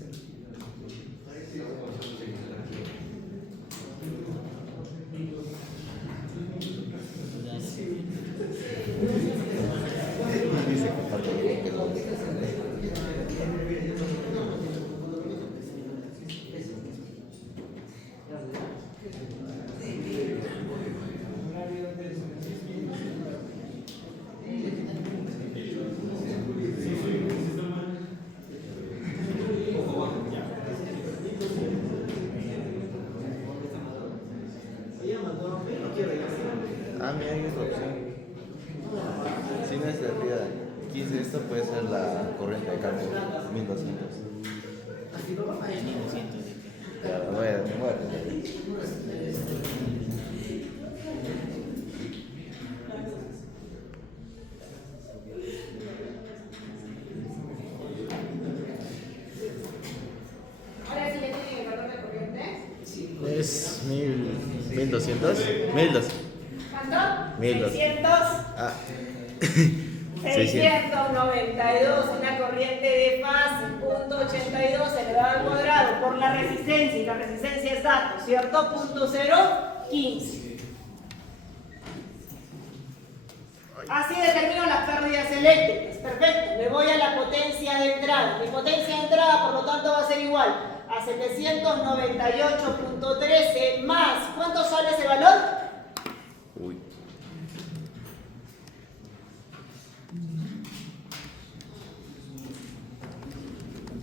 dice que parte de mira, hay otra opción. Si no es de arriba 15, esto puede ser la corriente de campo 1200. Claro, me voy a tener. Ahora sí ya tienen el valor de corriente. Es 1200. 1200. ¿Cuánto? 1200. 600. Ah. 692, una corriente de fase, punto 82 elevado al cuadrado por la resistencia, y la resistencia es dato, ¿cierto? Punto 015. Así pérdidas eléctricas. Perfecto, me voy a la potencia de entrada. Mi potencia de entrada, por lo tanto, va a ser igual a 798.13 más. ¿Cuánto sale ese valor? Uy.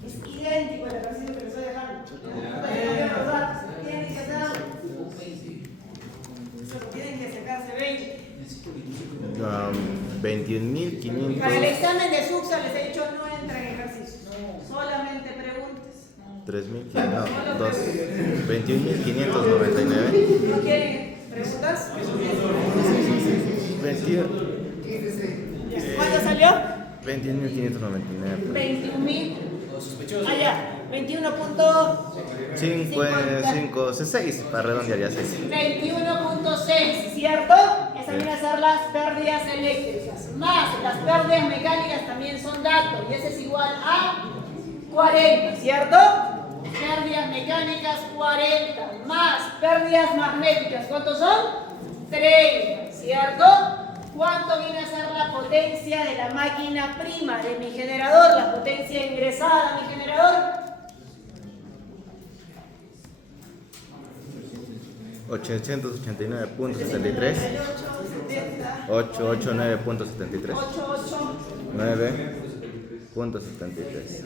Es idéntico al ejercicio que les estoy dejando. Los datos, tienen que hacer algo. Solo tienen que sacarse 20. 21.500. Para el examen de SUXA les he dicho no entren en ejercicios, solamente preguntas. 3.500. No, 21.599. ¿No quieren preguntas? 21. ¿Cuánto salió? 21.599. 21.000. Allá, 5.6 para redondear ya 6. 21.6, ¿cierto? Esas vienen a ser las pérdidas eléctricas. Más las pérdidas mecánicas también son datos. Y ese es igual a 40, ¿cierto? Pérdidas mecánicas 40. Más pérdidas magnéticas. ¿Cuántos son? 30, ¿cierto? ¿Cuánto viene a ser la potencia de la máquina prima de mi generador? La potencia ingresada a mi generador. 889.73. 889.73. 9.73.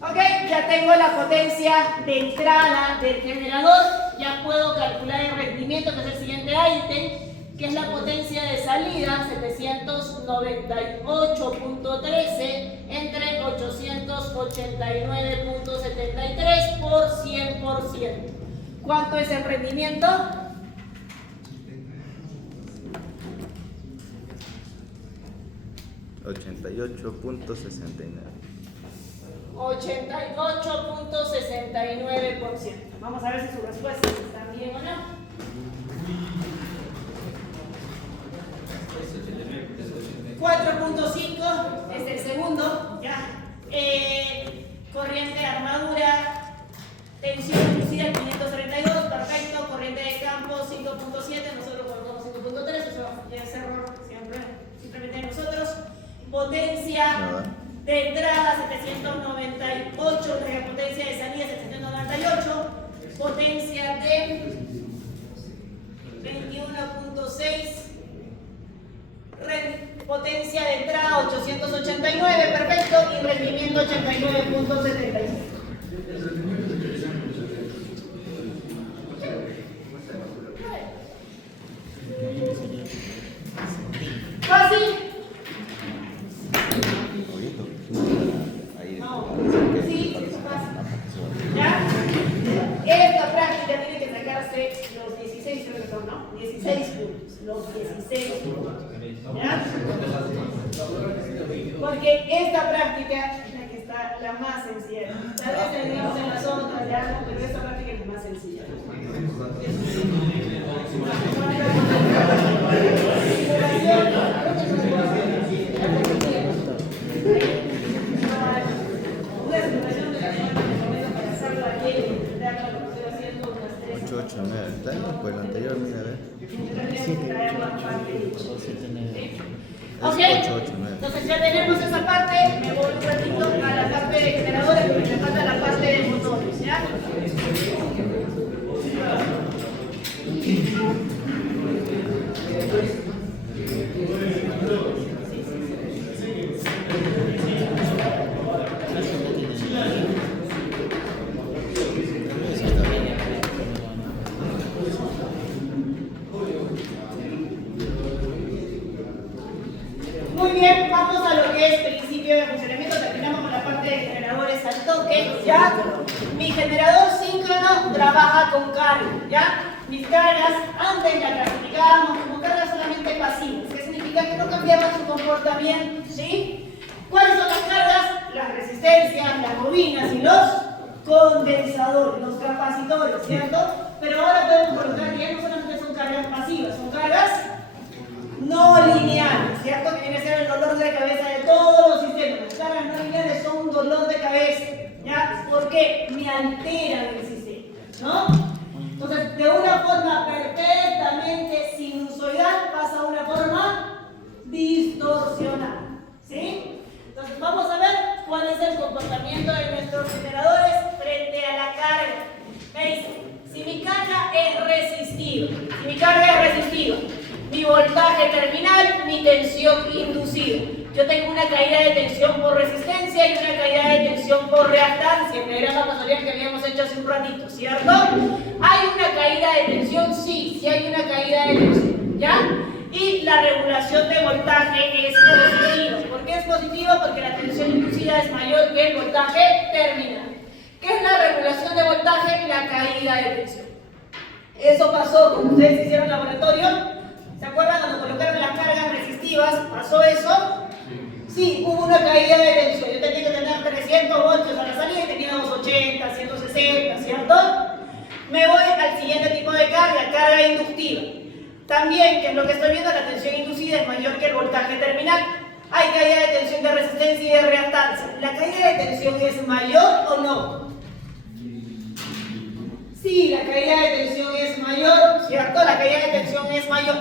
Ok, ya tengo la potencia de entrada del generador. Ya puedo calcular el rendimiento, que es el siguiente ítem, que es la potencia de salida, 798.13 entre 889.73 por 100%. ¿Cuánto es el rendimiento? 88.69. 88.69%. Vamos a ver si sus respuestas están bien o no. $4.5 es el segundo, ya. Corriente de armadura, tensión inducida 532, perfecto. Corriente de campo 5.7, nosotros colocamos 5.3, eso ya es error simplemente nosotros. Potencia de entrada 798, la potencia de salida 798, potencia de 21.6. Potencia de entrada 889, perfecto, y rendimiento 89.75. ¿Fácil? No. Sí, es fácil. ¿Ya? Esta práctica tiene que sacarse los 16, creo que son, ¿no? 16 puntos. Los 16 puntos. ¿Ya? Porque esta práctica es la que está la más sencilla. Tal vez tendríamos en las otras ya, pero esta práctica es la más sencilla. Una simulación de la para hacerla bien y intentarla lo que estoy haciendo unas 3. 889. ¿Está bien? Pues el anterior, mira, a ver. Ok, entonces ya tenemos esa parte, me voy un ratito a la parte de generadores porque me falta la parte de motores, ¿ya? Muy bien, vamos a lo que es principio de funcionamiento. Terminamos con la parte de generadores al toque, ¿ya? Mi generador síncrono trabaja con carga, ¿ya? Mis cargas, antes las clasificábamos como cargas solamente pasivas, que significa que no cambiaban su comportamiento, ¿sí? ¿Cuáles son las cargas? Las resistencias, las bobinas y los condensadores, los capacitores, ¿cierto? Pero ahora podemos colocar que ya no solamente son cargas pasivas, son cargas no lineales, ¿cierto? Que viene a ser el dolor de cabeza de todos los sistemas. Las cargas no lineales son un dolor de cabeza, ¿ya? Porque me alteran el sistema, ¿no? Entonces, de una forma perfectamente sinusoidal pasa a una forma comportamiento de nuestros generadores frente a la carga. Me dice, si mi carga es resistiva, mi voltaje terminal, mi tensión inducida. Yo tengo una caída de tensión por resistencia y una caída de tensión por reactancia, que era la masonería que habíamos hecho hace un ratito, ¿cierto? ¿Hay una caída de tensión? Sí, sí hay una caída de tensión, ¿ya? Y la regulación de voltaje es positiva. ¿Por qué es positiva? Porque la tensión inducida es mayor que el voltaje terminal. ¿Qué es la regulación de voltaje? La caída de tensión. Eso pasó cuando ustedes hicieron laboratorio. ¿Se acuerdan cuando colocaron las cargas resistivas? ¿Pasó eso? Sí, hubo una caída de tensión. Yo tenía que tener 300 voltios a la salida y teníamos 80, 160, ¿cierto? Me voy al siguiente tipo de carga, carga inductiva. También, que es lo que estoy viendo, la tensión inducida es mayor que el voltaje terminal. Hay caída de tensión de resistencia y de reactancia. ¿La caída de tensión es mayor o no? Sí, la caída de tensión es mayor, ¿cierto? La caída de tensión es mayor.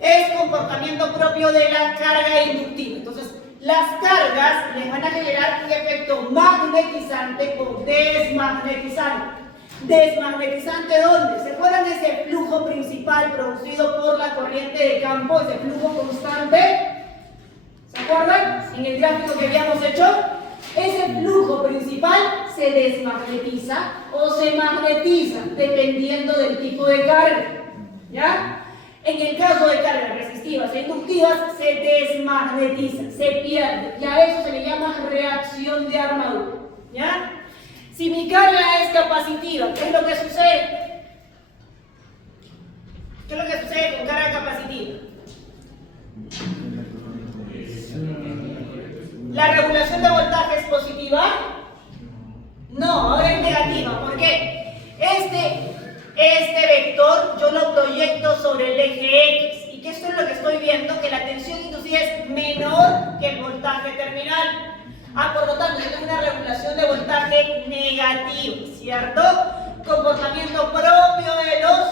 Es comportamiento propio de la carga inductiva. Entonces, las cargas les van a generar un efecto magnetizante o desmagnetizante. ¿Desmagnetizante dónde? ¿Se acuerdan de ese flujo principal producido por la corriente de campo, ese flujo constante? ¿Se acuerdan? En el gráfico que habíamos hecho, ese flujo principal se desmagnetiza o se magnetiza dependiendo del tipo de carga, ¿ya? En el caso de cargas resistivas e inductivas se desmagnetiza, se pierde, y a eso se le llama reacción de armadura, ¿ya? Si mi carga es capacitiva, ¿qué es lo que sucede? ¿Qué es lo que sucede con carga capacitiva? ¿La regulación de voltaje es positiva? No, ahora es negativa. ¿Por qué? Este vector yo lo proyecto sobre el eje X. ¿Y qué es lo que estoy viendo? Que la tensión inducida es menor que el voltaje terminal. Por lo tanto, yo tengo una regulación de voltaje negativa, ¿cierto? Comportamiento propio de los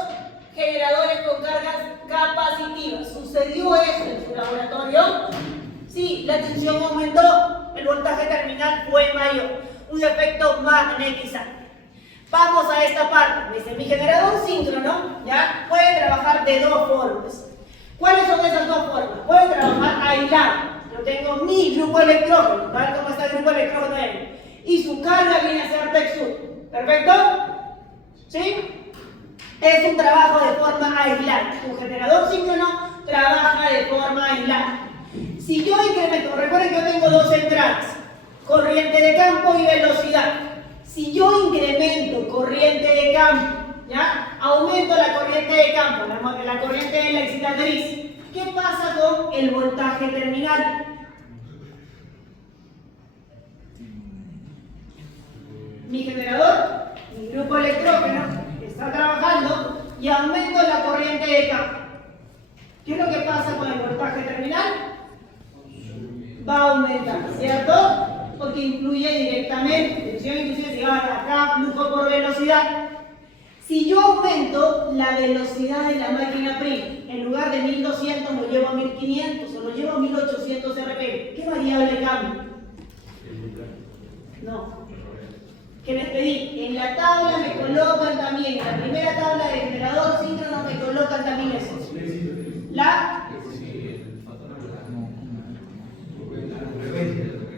generadores con cargas capacitivas. ¿Sucedió eso en su laboratorio? Sí, la tensión aumentó, el voltaje terminal fue mayor, un efecto magnetizante. Vamos a esta parte. Dice, mi generador síncrono, ¿ya? Puede trabajar de dos formas. ¿Cuáles son esas dos formas? Puede trabajar aislado. Yo tengo mi grupo electrógeno, tal como está el grupo electrógeno N, y su carga viene a ser TECSU. ¿Perfecto? ¿Sí? Es un trabajo de forma aislada. Tu generador síncrono trabaja de forma aislada. Si yo incremento, recuerden que yo tengo dos entradas, corriente de campo y velocidad. Si yo incremento corriente de campo, ¿ya? Aumento la corriente de campo, la corriente de la excitatriz. ¿Qué pasa con el voltaje terminal? Mi generador, mi grupo electrógeno, está trabajando y aumento la corriente de campo. ¿Qué es lo que pasa con el voltaje terminal? Va a aumentar, ¿cierto? Porque influye directamente. Tensión inducida se llama acá, flujo por velocidad. Si yo aumento la velocidad de la máquina prima, en lugar de 1200 lo llevo a 1500 o lo llevo a 1800 RPM, ¿qué variable cambia? No. ¿Qué les pedí? En la tabla me colocan también, en la primera tabla de generador síncrono me colocan también eso.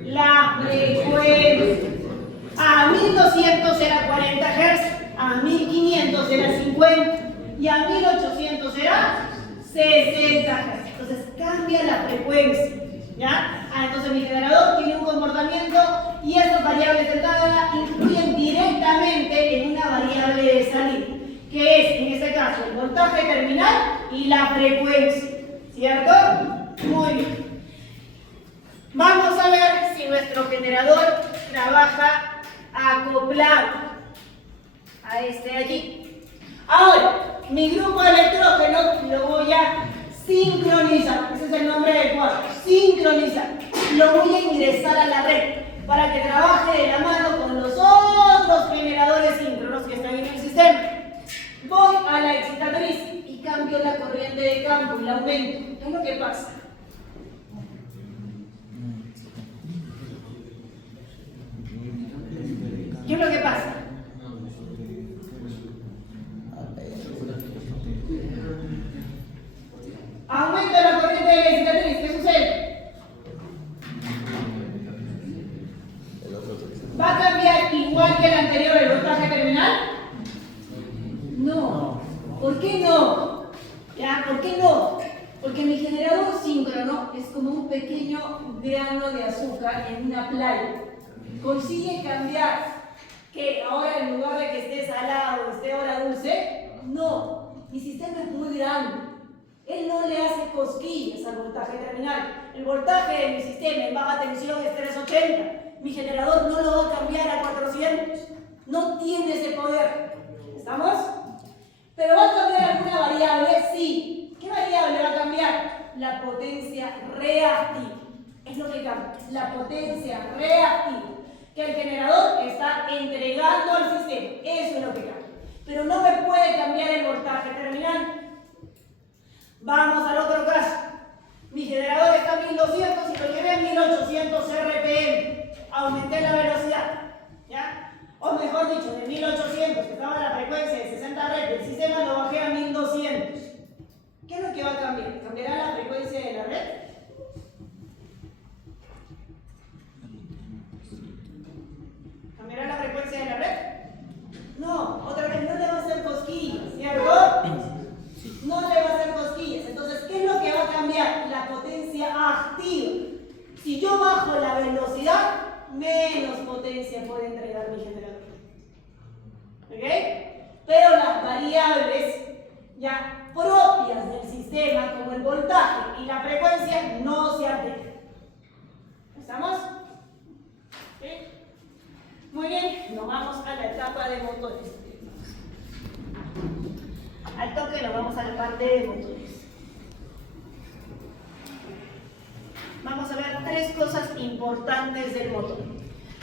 La frecuencia. A 1200 era 40 Hz, a 1500 era 50 y a 1800 era 60 Hz. Entonces cambia la frecuencia, ¿ya? Entonces mi generador tiene un comportamiento y esas variables de entrada influyen directamente en una variable de salida, que es en este caso el voltaje terminal y la frecuencia, ¿cierto? Muy bien. Vamos a ver si nuestro generador trabaja acoplado a este de allí. Ahora, mi grupo de electrógeno lo voy a sincronizar. Ese es el nombre del cuadro. Sincronizar. Lo voy a ingresar a la red para que trabaje de la mano con los otros generadores síncronos que están en el sistema. Voy a la excitatriz y cambio la corriente de campo y la aumento. ¿Qué es lo que pasa? ¿Por qué no? ¿Ya? ¿Por qué no? Porque mi generador síncrono es como un pequeño grano de azúcar en una playa. Consigue cambiar que ahora en lugar de que esté salado o esté ahora dulce, no. Mi sistema es muy grande. Él no le hace cosquillas al voltaje terminal. El voltaje de mi sistema en baja tensión es 380. Mi generador no lo va a cambiar a 400. No tiene ese poder. ¿Estamos? ¿Pero va a cambiar alguna variable? Sí. ¿Qué variable va a cambiar? La potencia reactiva. Es lo que cambia. La potencia reactiva. Que el generador está entregando al sistema. Eso es lo que cambia. Pero no me puede cambiar el voltaje terminal. Vamos al otro caso. Mi generador está a 1200 y lo llevé a 1800 RPM. Aumenté la velocidad. ¿Ya? O mejor dicho, de 1800, que estaba la frecuencia de 60 Hz del sistema, lo bajé a 1200. ¿Qué es lo que va a cambiar? ¿Cambiará la frecuencia de la red? ¿Cambiará la frecuencia de la red? No, otra vez no le va a hacer cosquillas, ¿cierto? No le va a hacer cosquillas. Entonces, ¿qué es lo que va a cambiar? La potencia activa. Si yo bajo la velocidad, menos potencia puede entregar mi generador. ¿Ok? Pero las variables ya propias del sistema, como el voltaje y la frecuencia, no se alteran. ¿Estamos? ¿Sí? Muy bien, nos vamos a la etapa de motores. Al toque nos vamos a la parte de motores. Vamos a ver tres cosas importantes del motor.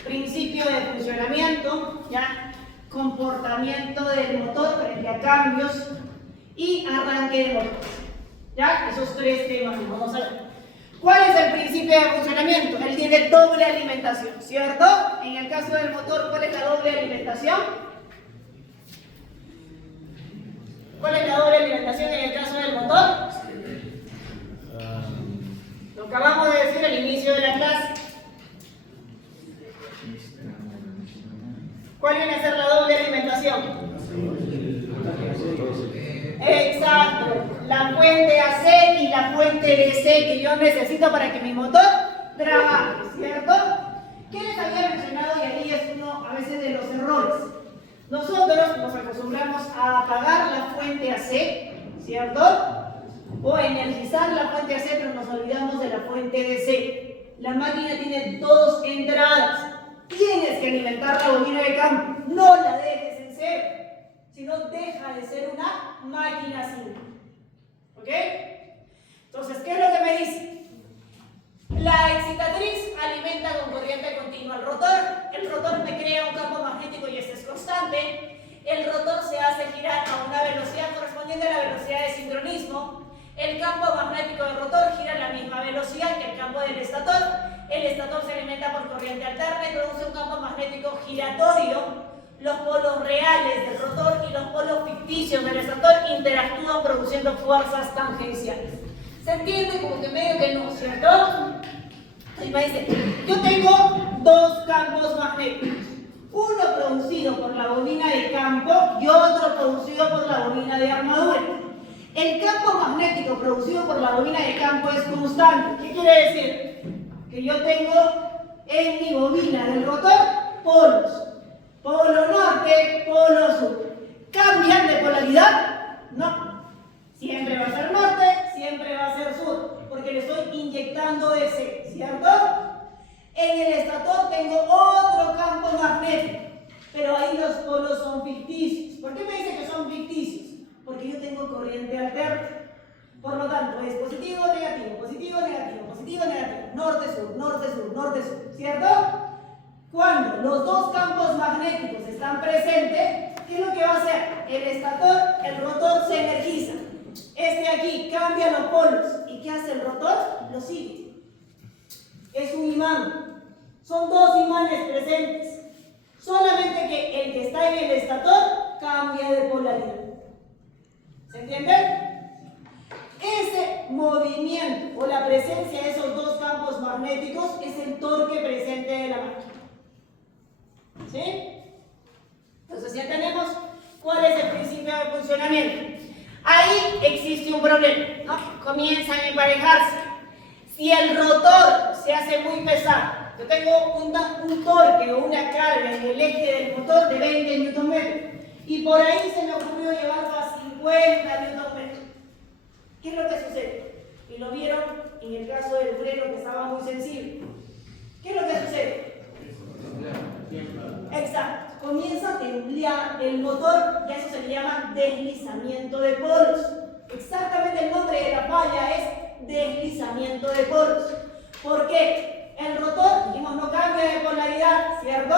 Principio de funcionamiento, ¿ya? Comportamiento del motor frente a cambios y arranque de motor. ¿Ya? Esos tres temas que vamos a ver. ¿Cuál es el principio de funcionamiento? Él tiene doble alimentación, ¿cierto? En el caso del motor, ¿cuál es la doble alimentación? ¿Cuál es la doble alimentación en el caso del motor? Lo acabamos de decir al inicio de la clase. ¿Cuál viene a ser la doble alimentación? Exacto, la fuente AC y la fuente DC que yo necesito para que mi motor trabaje, ¿cierto? ¿Qué les había mencionado? Y ahí es uno a veces de los errores. Nosotros nos acostumbramos a apagar la fuente AC, ¿cierto? O energizar la fuente AC, pero nos olvidamos de la fuente DC. La máquina tiene dos entradas. Tienes que alimentar la bobina de campo. No la dejes en cero, sino deja de ser una máquina simple. ¿Ok? Entonces, ¿qué es lo que me dice? La excitatriz alimenta con corriente continua al rotor. El rotor me crea un campo magnético y este es constante. El rotor se hace girar a una velocidad correspondiente a la velocidad de sincronismo. El campo magnético del rotor gira a la misma velocidad que el campo del estator. El estator se alimenta por corriente alterna y produce un campo magnético giratorio. Los polos reales del rotor y los polos ficticios del estator interactúan produciendo fuerzas tangenciales. ¿Se entiende? Como que medio que no, ¿cierto? Y me dice, yo tengo dos campos magnéticos. Uno producido por la bobina de campo y otro producido por la bobina de armadura. El campo magnético producido por la bobina de campo es constante. ¿Qué quiere decir? Que yo tengo en mi bobina del rotor polos. Polo norte, polo sur. ¿Cambian de polaridad? No. Siempre va a ser norte, siempre va a ser sur. Porque le estoy inyectando DC, ¿cierto? En el estator tengo otro campo magnético. Pero ahí los polos son ficticios. ¿Por qué me dice que son ficticios? Porque yo tengo corriente alterna. Por lo tanto, es positivo, negativo, positivo, negativo, positivo, negativo. Norte, sur, norte, sur, norte, sur. ¿Cierto? Cuando los dos campos magnéticos están presentes, ¿qué es lo que va a hacer? El estator, el rotor se energiza. Este aquí cambia los polos. ¿Y qué hace el rotor? Lo sigue. Es un imán. Son dos imanes presentes. Solamente que el que está en el estator cambia de polaridad. ¿Se entiende? Ese movimiento o la presencia de esos dos campos magnéticos es el torque presente de la máquina. ¿Sí? Entonces ya tenemos cuál es el principio de funcionamiento. Ahí existe un problema, ¿no? Comienzan a emparejarse. Si el rotor se hace muy pesado, yo tengo un torque o una carga en el eje del motor de 20 Nm y por ahí se me ocurrió llevarlo a 50 Nm. ¿Qué es lo que sucede? Y lo vieron en el caso del freno que estaba muy sensible. ¿Qué es lo que sucede? Exacto. Comienza a temblar el motor y a eso se le llama deslizamiento de polos. Exactamente el nombre de la falla es deslizamiento de polos. ¿Por qué? El rotor, dijimos, no cambia de polaridad, ¿cierto?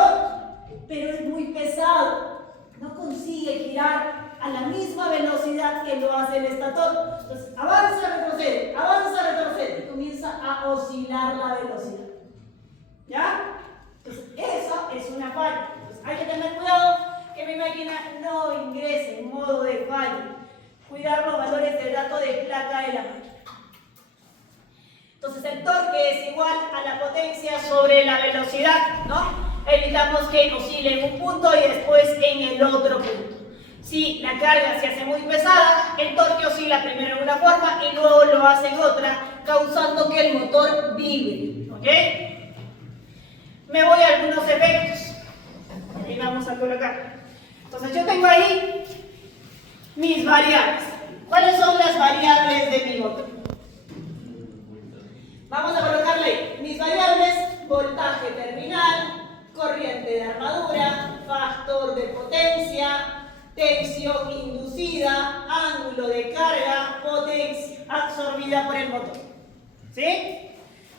Pero es muy pesado. No consigue girar a la misma velocidad que lo hace el estator. Entonces, avanza, retrocede y comienza a oscilar la velocidad. ¿Ya? Entonces, esa es una falla. Entonces, hay que tener cuidado que mi máquina no ingrese en modo de falla. Cuidar los valores del dato de placa de la máquina. Entonces, el torque es igual a la potencia sobre la velocidad, ¿no? Evitamos que oscile en un punto y después en el otro punto. Si la carga se hace muy pesada, el torque oscila primero en una forma y luego lo hace en otra, causando que el motor vibre. ¿Ok? Me voy a algunos efectos. Y vamos a colocar. Entonces yo tengo ahí mis variables. ¿Cuáles son las variables de mi motor? Vamos a colocarle mis variables: voltaje terminal, corriente de armadura, factor de potencia, tensión inducida, ángulo de carga, potencia absorbida por el motor. ¿Sí?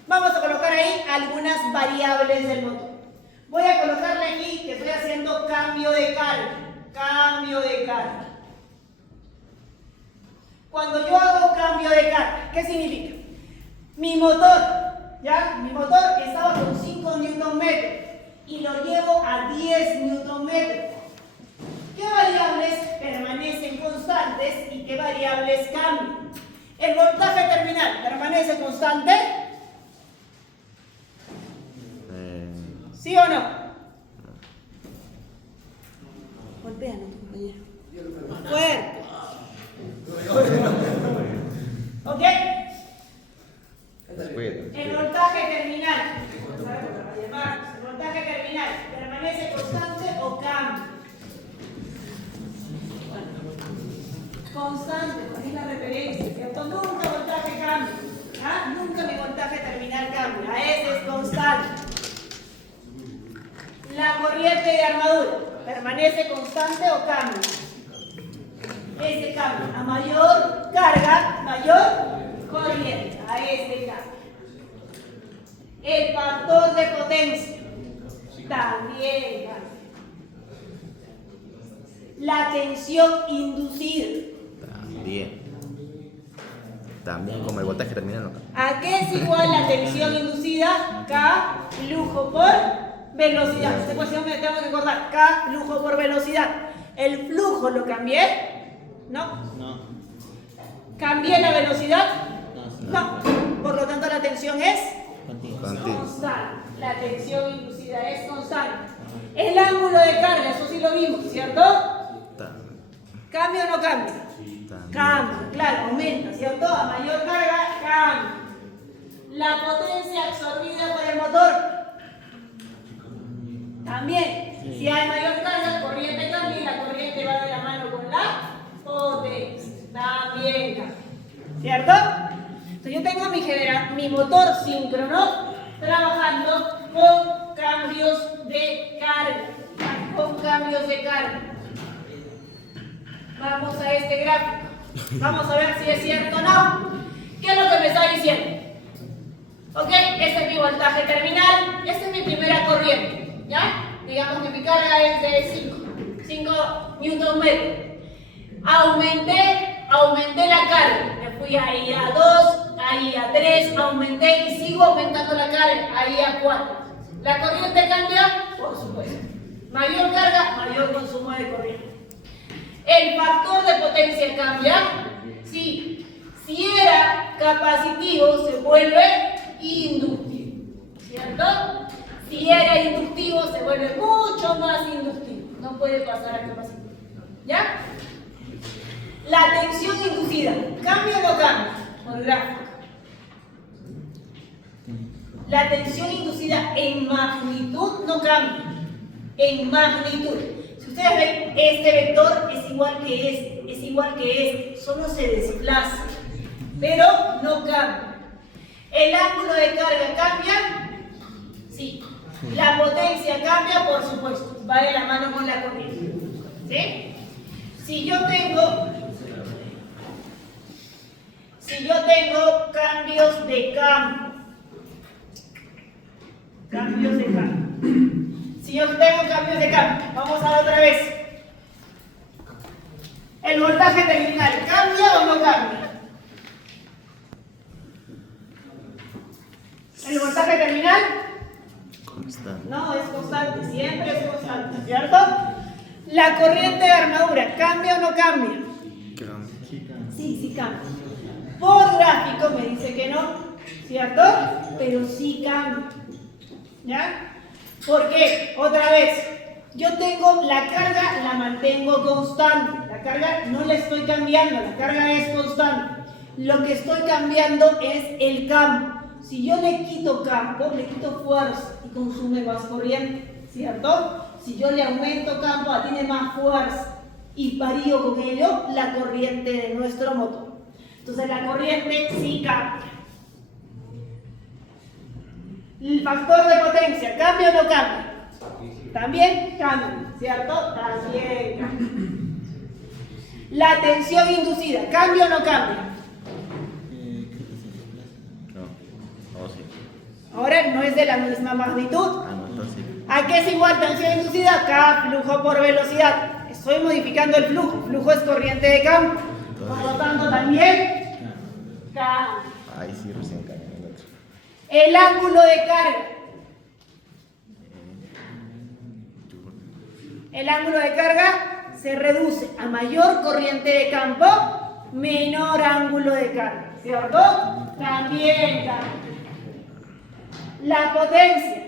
Vamos a colocar ahí algunas variables del motor. Voy a colocarle aquí que estoy haciendo cambio de carga. Cambio de carga. Cuando yo hago cambio de carga, ¿qué significa? Mi motor, ¿ya? Mi motor estaba con 5 Nm y lo llevo a 10 Nm. ¿Qué variables permanecen constantes y qué variables cambian? ¿El voltaje terminal permanece constante? ¿Sí o no? Golpéalo, compañero. Fuerte. ¿Ok? El voltaje terminal. El voltaje terminal permanece constante o cambia. Constante, pues es la referencia, ¿cierto? Nunca voltaje cambia. ¿Ah? Nunca mi voltaje terminal cambia. Ese es constante. La corriente de armadura, ¿permanece constante o cambia? Este cambia. A mayor carga, mayor corriente. A este cambia. El factor de potencia también cambia. La tensión inducida. También como el voltaje terminal no cambia. ¿A qué es igual la tensión inducida? K flujo por velocidad. Esta ecuación me tengo que acordar. K flujo por velocidad. ¿El flujo lo cambié? No. No. ¿Cambié la velocidad? No. Por lo tanto, la tensión es constante. La tensión inducida es constante. El ángulo de carga, eso sí lo vimos, ¿cierto? ¿Cambia o no cambia? Cambia, claro, aumenta, ¿cierto? A mayor carga, cambia. La potencia absorbida por el motor. También, si hay mayor carga, corriente cambia y la corriente va de la mano con la potencia. También cambia. ¿Cierto? Entonces yo tengo mi motor síncrono trabajando con cambios de carga. Con cambios de carga. Vamos a este gráfico. Vamos a ver si es cierto o no. ¿Qué es lo que me está diciendo? Ok, este es mi voltaje terminal. Esta es mi primera corriente. ¿Ya? Digamos que mi carga es de 5 Nm. Aumenté la carga. Me fui ahí a 2, ahí a 3, aumenté y sigo aumentando la carga. Ahí a 4. ¿La corriente cambia? Por supuesto. Mayor carga, mayor consumo de corriente. ¿El factor de potencia cambia? Sí. Si era capacitivo, se vuelve inductivo. ¿Cierto? Si era inductivo, se vuelve mucho más inductivo. No puede pasar a capacitivo. ¿Ya? La tensión inducida, ¿cambia o no cambia? Por gráfico. La tensión inducida en magnitud no cambia. En magnitud. Si ustedes ven, este vector es igual que este, solo se desplaza, pero no cambia. ¿El ángulo de carga cambia? Sí. ¿La potencia cambia? Por supuesto. Va de la mano con la corriente. ¿Sí? Si yo tengo cambios de campo, si yo tengo cambios de campo, vamos a ver otra vez. ¿El voltaje terminal cambia o no cambia? ¿El voltaje terminal? Constante. No, es constante, siempre es constante, ¿cierto? ¿La corriente de armadura cambia o no cambia? Sí cambia. Por gráfico me dice que no, ¿cierto? Pero sí cambia. ¿Ya? ¿Por qué? Otra vez, yo tengo la carga, la mantengo constante. La carga no la estoy cambiando, la carga es constante. Lo que estoy cambiando es el campo. Si yo le quito campo, le quito fuerza y consume más corriente, ¿cierto? Si yo le aumento campo, tiene más fuerza y varío con ello la corriente de nuestro motor. Entonces la corriente sí cambia. ¿El factor de potencia cambia o no cambia? También cambia, ¿cierto? También cambia. ¿La tensión inducida cambia o no cambia? Ahora no es de la misma magnitud. ¿A qué es igual tensión inducida? K flujo por velocidad. Estoy modificando el flujo. Flujo es corriente de campo. Por lo tanto, también K. Ahí sí recién cae el otro. El ángulo de carga. El ángulo de carga se reduce a mayor corriente de campo, menor ángulo de carga. ¿Cierto? También cambia. La potencia.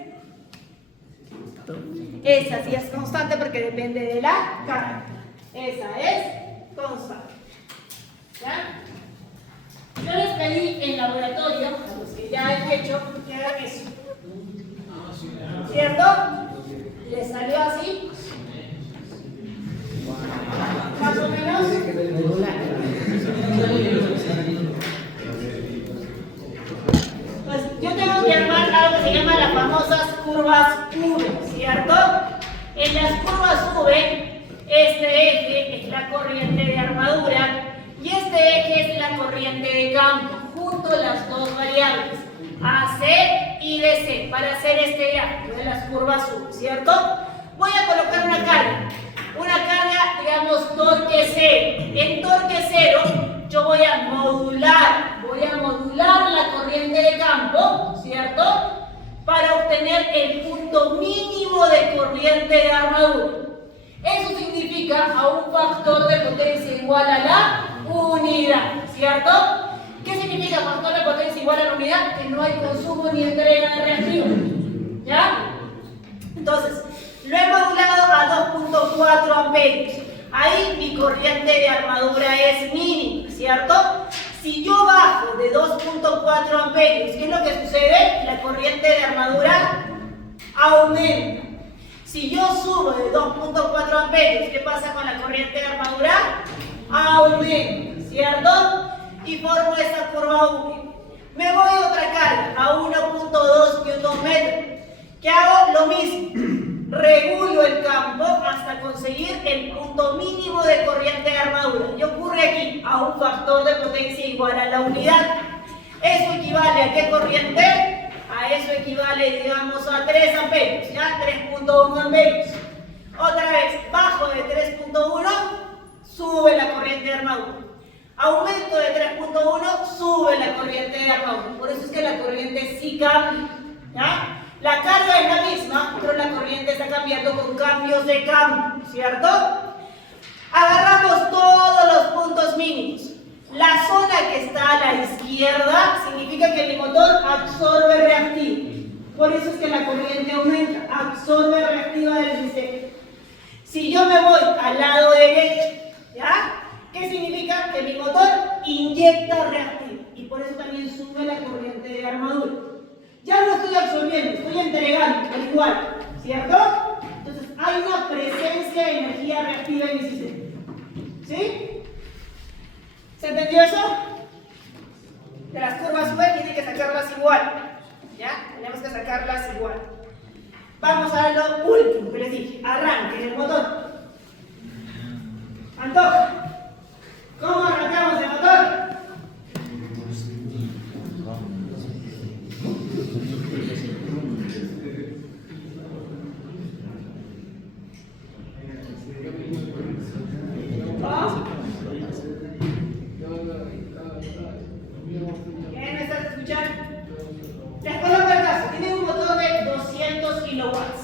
Esa sí es constante porque depende de la carga. Esa es constante. ¿Ya? Yo les pedí en laboratorio, a los que ya han hecho, que hagan eso. ¿Cierto? ¿Les salió así? Más o menos. Pues yo tengo que armar algo que se llama las famosas curvas V, ¿cierto? En las curvas V, este eje es la corriente de armadura y este eje es la corriente de campo, junto las dos variables, AC y DC, para hacer este gráfico de las curvas V, ¿cierto? Voy a colocar una carga, digamos, torque cero. En torque cero, yo voy a modular la corriente de campo, ¿cierto? Para obtener el punto mínimo de corriente de armadura. Eso significa a un factor de potencia igual a la unidad, ¿cierto? ¿Qué significa factor de potencia igual a la unidad? Que no hay consumo ni entrega de reactivo, ¿ya? Entonces, lo he modulado a 2.4 amperios. Ahí mi corriente de armadura es mínima, ¿cierto? Si yo bajo de 2.4 amperios, ¿qué es lo que sucede? La corriente de armadura aumenta. Si yo subo de 2.4 amperios, ¿qué pasa con la corriente de armadura? Aumenta, ¿cierto? Y formo esta curva V. Me voy a otra carga, a 1.2 Nm. ¿Qué hago? Lo mismo. Regulo el campo hasta conseguir el punto mínimo de corriente de armadura. ¿Qué ocurre aquí? A un factor de potencia igual a la unidad. ¿Eso equivale a qué corriente? A eso equivale, digamos, a 3 amperios, ¿ya? 3.1 amperios. Otra vez, bajo de 3.1, sube la corriente de armadura. Aumento de 3.1, sube la corriente de armadura. Por eso es que la corriente sí cambia, ¿ya? La carga es la misma, pero la corriente está cambiando con cambios de campo, ¿cierto? Agarramos todos los puntos mínimos. La zona que está a la izquierda significa que mi motor absorbe reactivo. Por eso es que la corriente aumenta, absorbe reactiva del sistema. Si yo me voy al lado derecho, ¿ya? ¿Qué ¿Qué significa? Que mi motor inyecta reactivo y por eso también sube la corriente de armadura. Ya no estoy absorbiendo, estoy entregando al igual, ¿cierto? Entonces hay una presencia de energía reactiva en mi sistema. ¿Sí? ¿Se entendió eso? Que las curvas V tienen que sacarlas igual. ¿Ya? Tenemos que sacarlas igual. Vamos a lo último que les dije. Arranque el motor. Antoja. ¿Cómo arrancamos el motor? ¿Quién me está escuchando? Les coloco el caso. Tienen un motor de 200 kilowatts.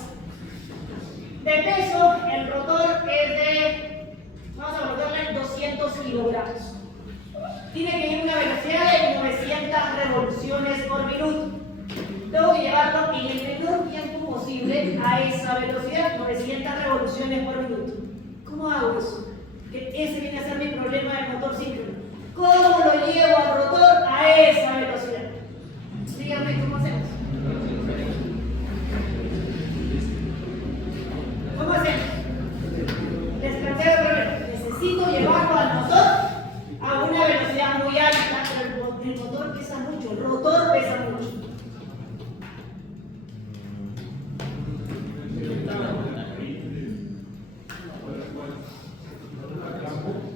De peso, el rotor es de, vamos a colocarle 200 kilogramos. Tiene que ir a una velocidad de 900 revoluciones por minuto. Tengo que llevarlo en el menor tiempo posible a esa velocidad, 900 revoluciones por minuto. ¿Cómo hago eso? Que ese viene a ser mi problema del motor síncrono. ¿Cómo lo llevo al rotor a esa velocidad? Díganme cómo hacemos. ¿Cómo hacemos? Les planteo el problema. Necesito llevarlo al motor a una velocidad muy alta, pero el motor pesa mucho, el rotor pesa mucho.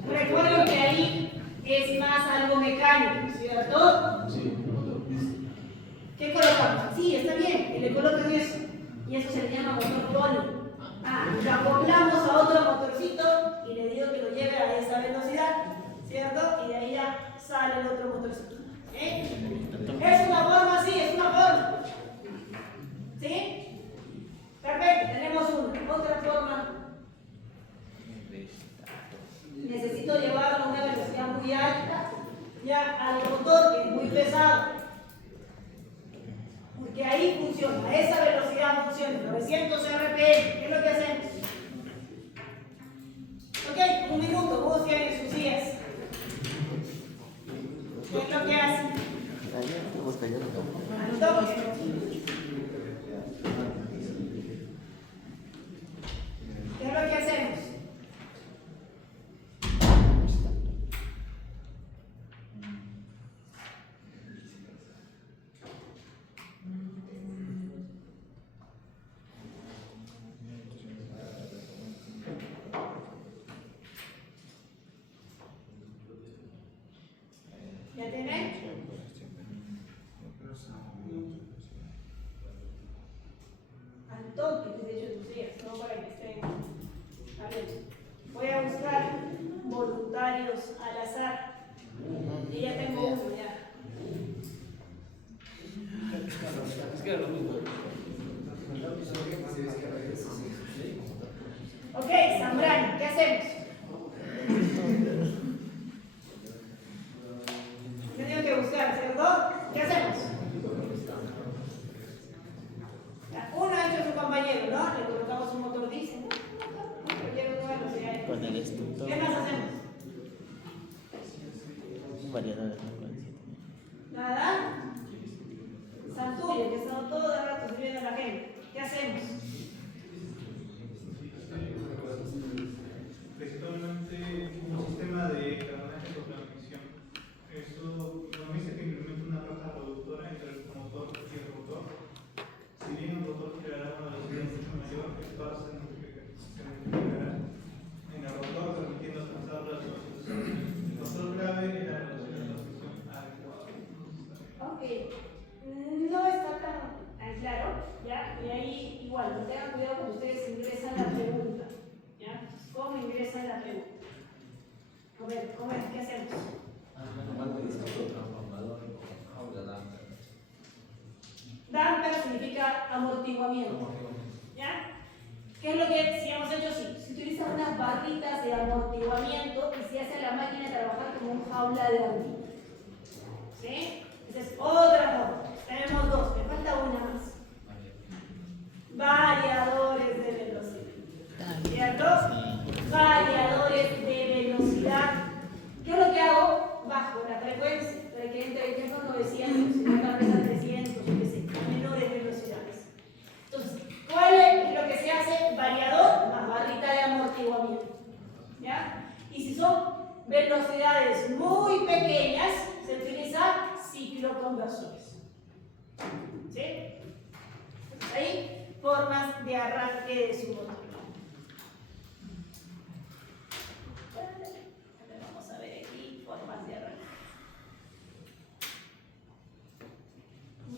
Recuerden que ahí es más algo mecánico, ¿cierto? ¿Qué colocamos? Sí, está bien, le colocan eso. Y eso se le llama motor Tony. Lo acoplamos a otro motorcito y le digo que lo lleve a esa velocidad, ¿cierto? Y de ahí ya sale el otro motorcito. ¿Es una forma? Sí, es una forma. ¿Sí? Perfecto, tenemos una. Otra forma. Necesito llevarlo a una velocidad muy alta, ya al motor que es muy pesado. Porque ahí funciona, a esa velocidad funciona, 900 RPM. ¿Qué es lo que hacemos? Ok, un minuto, busquen en sus sillas. ¿Qué es lo que hacen? Al toque. ¿Qué es lo que hacemos? ¿Ya tienen? Al toque, de hecho, tus días, no para que estén. A ver, voy a buscar voluntarios al azar. Y ya tengo uno, ya. Ok, Zambrano, ¿qué hacemos? Tengo que buscar, ¿cierto? ¿Qué hacemos? Uno ha hecho su compañero, ¿no? Le colocamos un motor diésel, ¿no? Con el extintor. ¿Qué más hacemos? Un variador de frecuencia. Nada. Santuyo, que está todo el rato sirviendo a la gente. ¿Qué hacemos? Principalmente un sistema de cabotaje por transmisión. Eso nos dice que implementa una caja productora entre el motor y el rotor. Si bien el rotor generará una velocidad mucho mayor, el par se multiplicará en el rotor, permitiendo alcanzar la velocidad. El motor clave es la velocidad de transmisión adecuada. Ok. No está tan claro, ¿ya? Y ahí igual, tengan cuidado cuando ustedes ingresan la pregunta, ¿ya? ¿Cómo ingresan la pregunta? A ver, ¿qué hacemos? Damper significa amortiguamiento, ¿ya? ¿Qué es lo que si hemos hecho? Sí, se utilizan unas barritas de amortiguamiento y se hace a la máquina trabajar como un jaula de ardilla, ¿sí? Esa es otra forma. Tenemos dos, me falta una más. Variadores de velocidad. ¿Cierto? Variadores de velocidad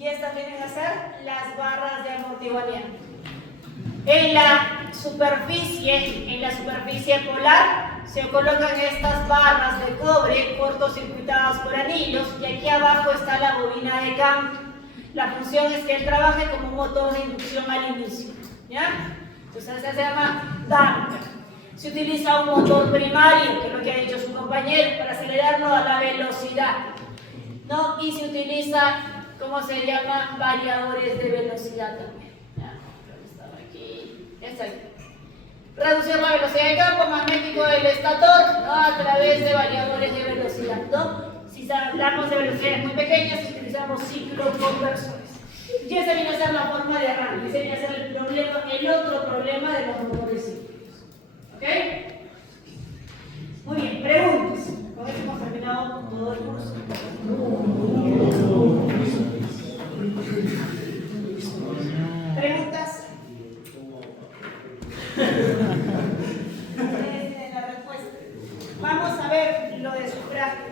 Y estas vienen a ser las barras de amortiguamiento. En la superficie polar se colocan estas barras de cobre cortocircuitadas por anillos y aquí abajo está la bobina de campo. La función es que él trabaje como un motor de inducción al inicio, ¿ya? Entonces se llama damper. Se utiliza un motor primario, que es lo que ha dicho su compañero, para acelerarlo a la velocidad, ¿no? Y se utiliza, ¿cómo se llama? Variadores de velocidad también. ¿Ya? Estaba aquí. Está ahí. Reducir la velocidad de campo magnético del estator, ¿no? A través de variadores de velocidad, ¿no? Si hablamos de velocidades muy pequeñas, utilizamos cicloconversores. Y esa viene a ser la forma de arranque, ese viene a ser el otro problema de los motores cíclicos. ¿Ok? Muy bien, preguntas. Con esto hemos terminado todo el curso. ¿Preguntas? La respuesta. Vamos a ver lo de sufragio.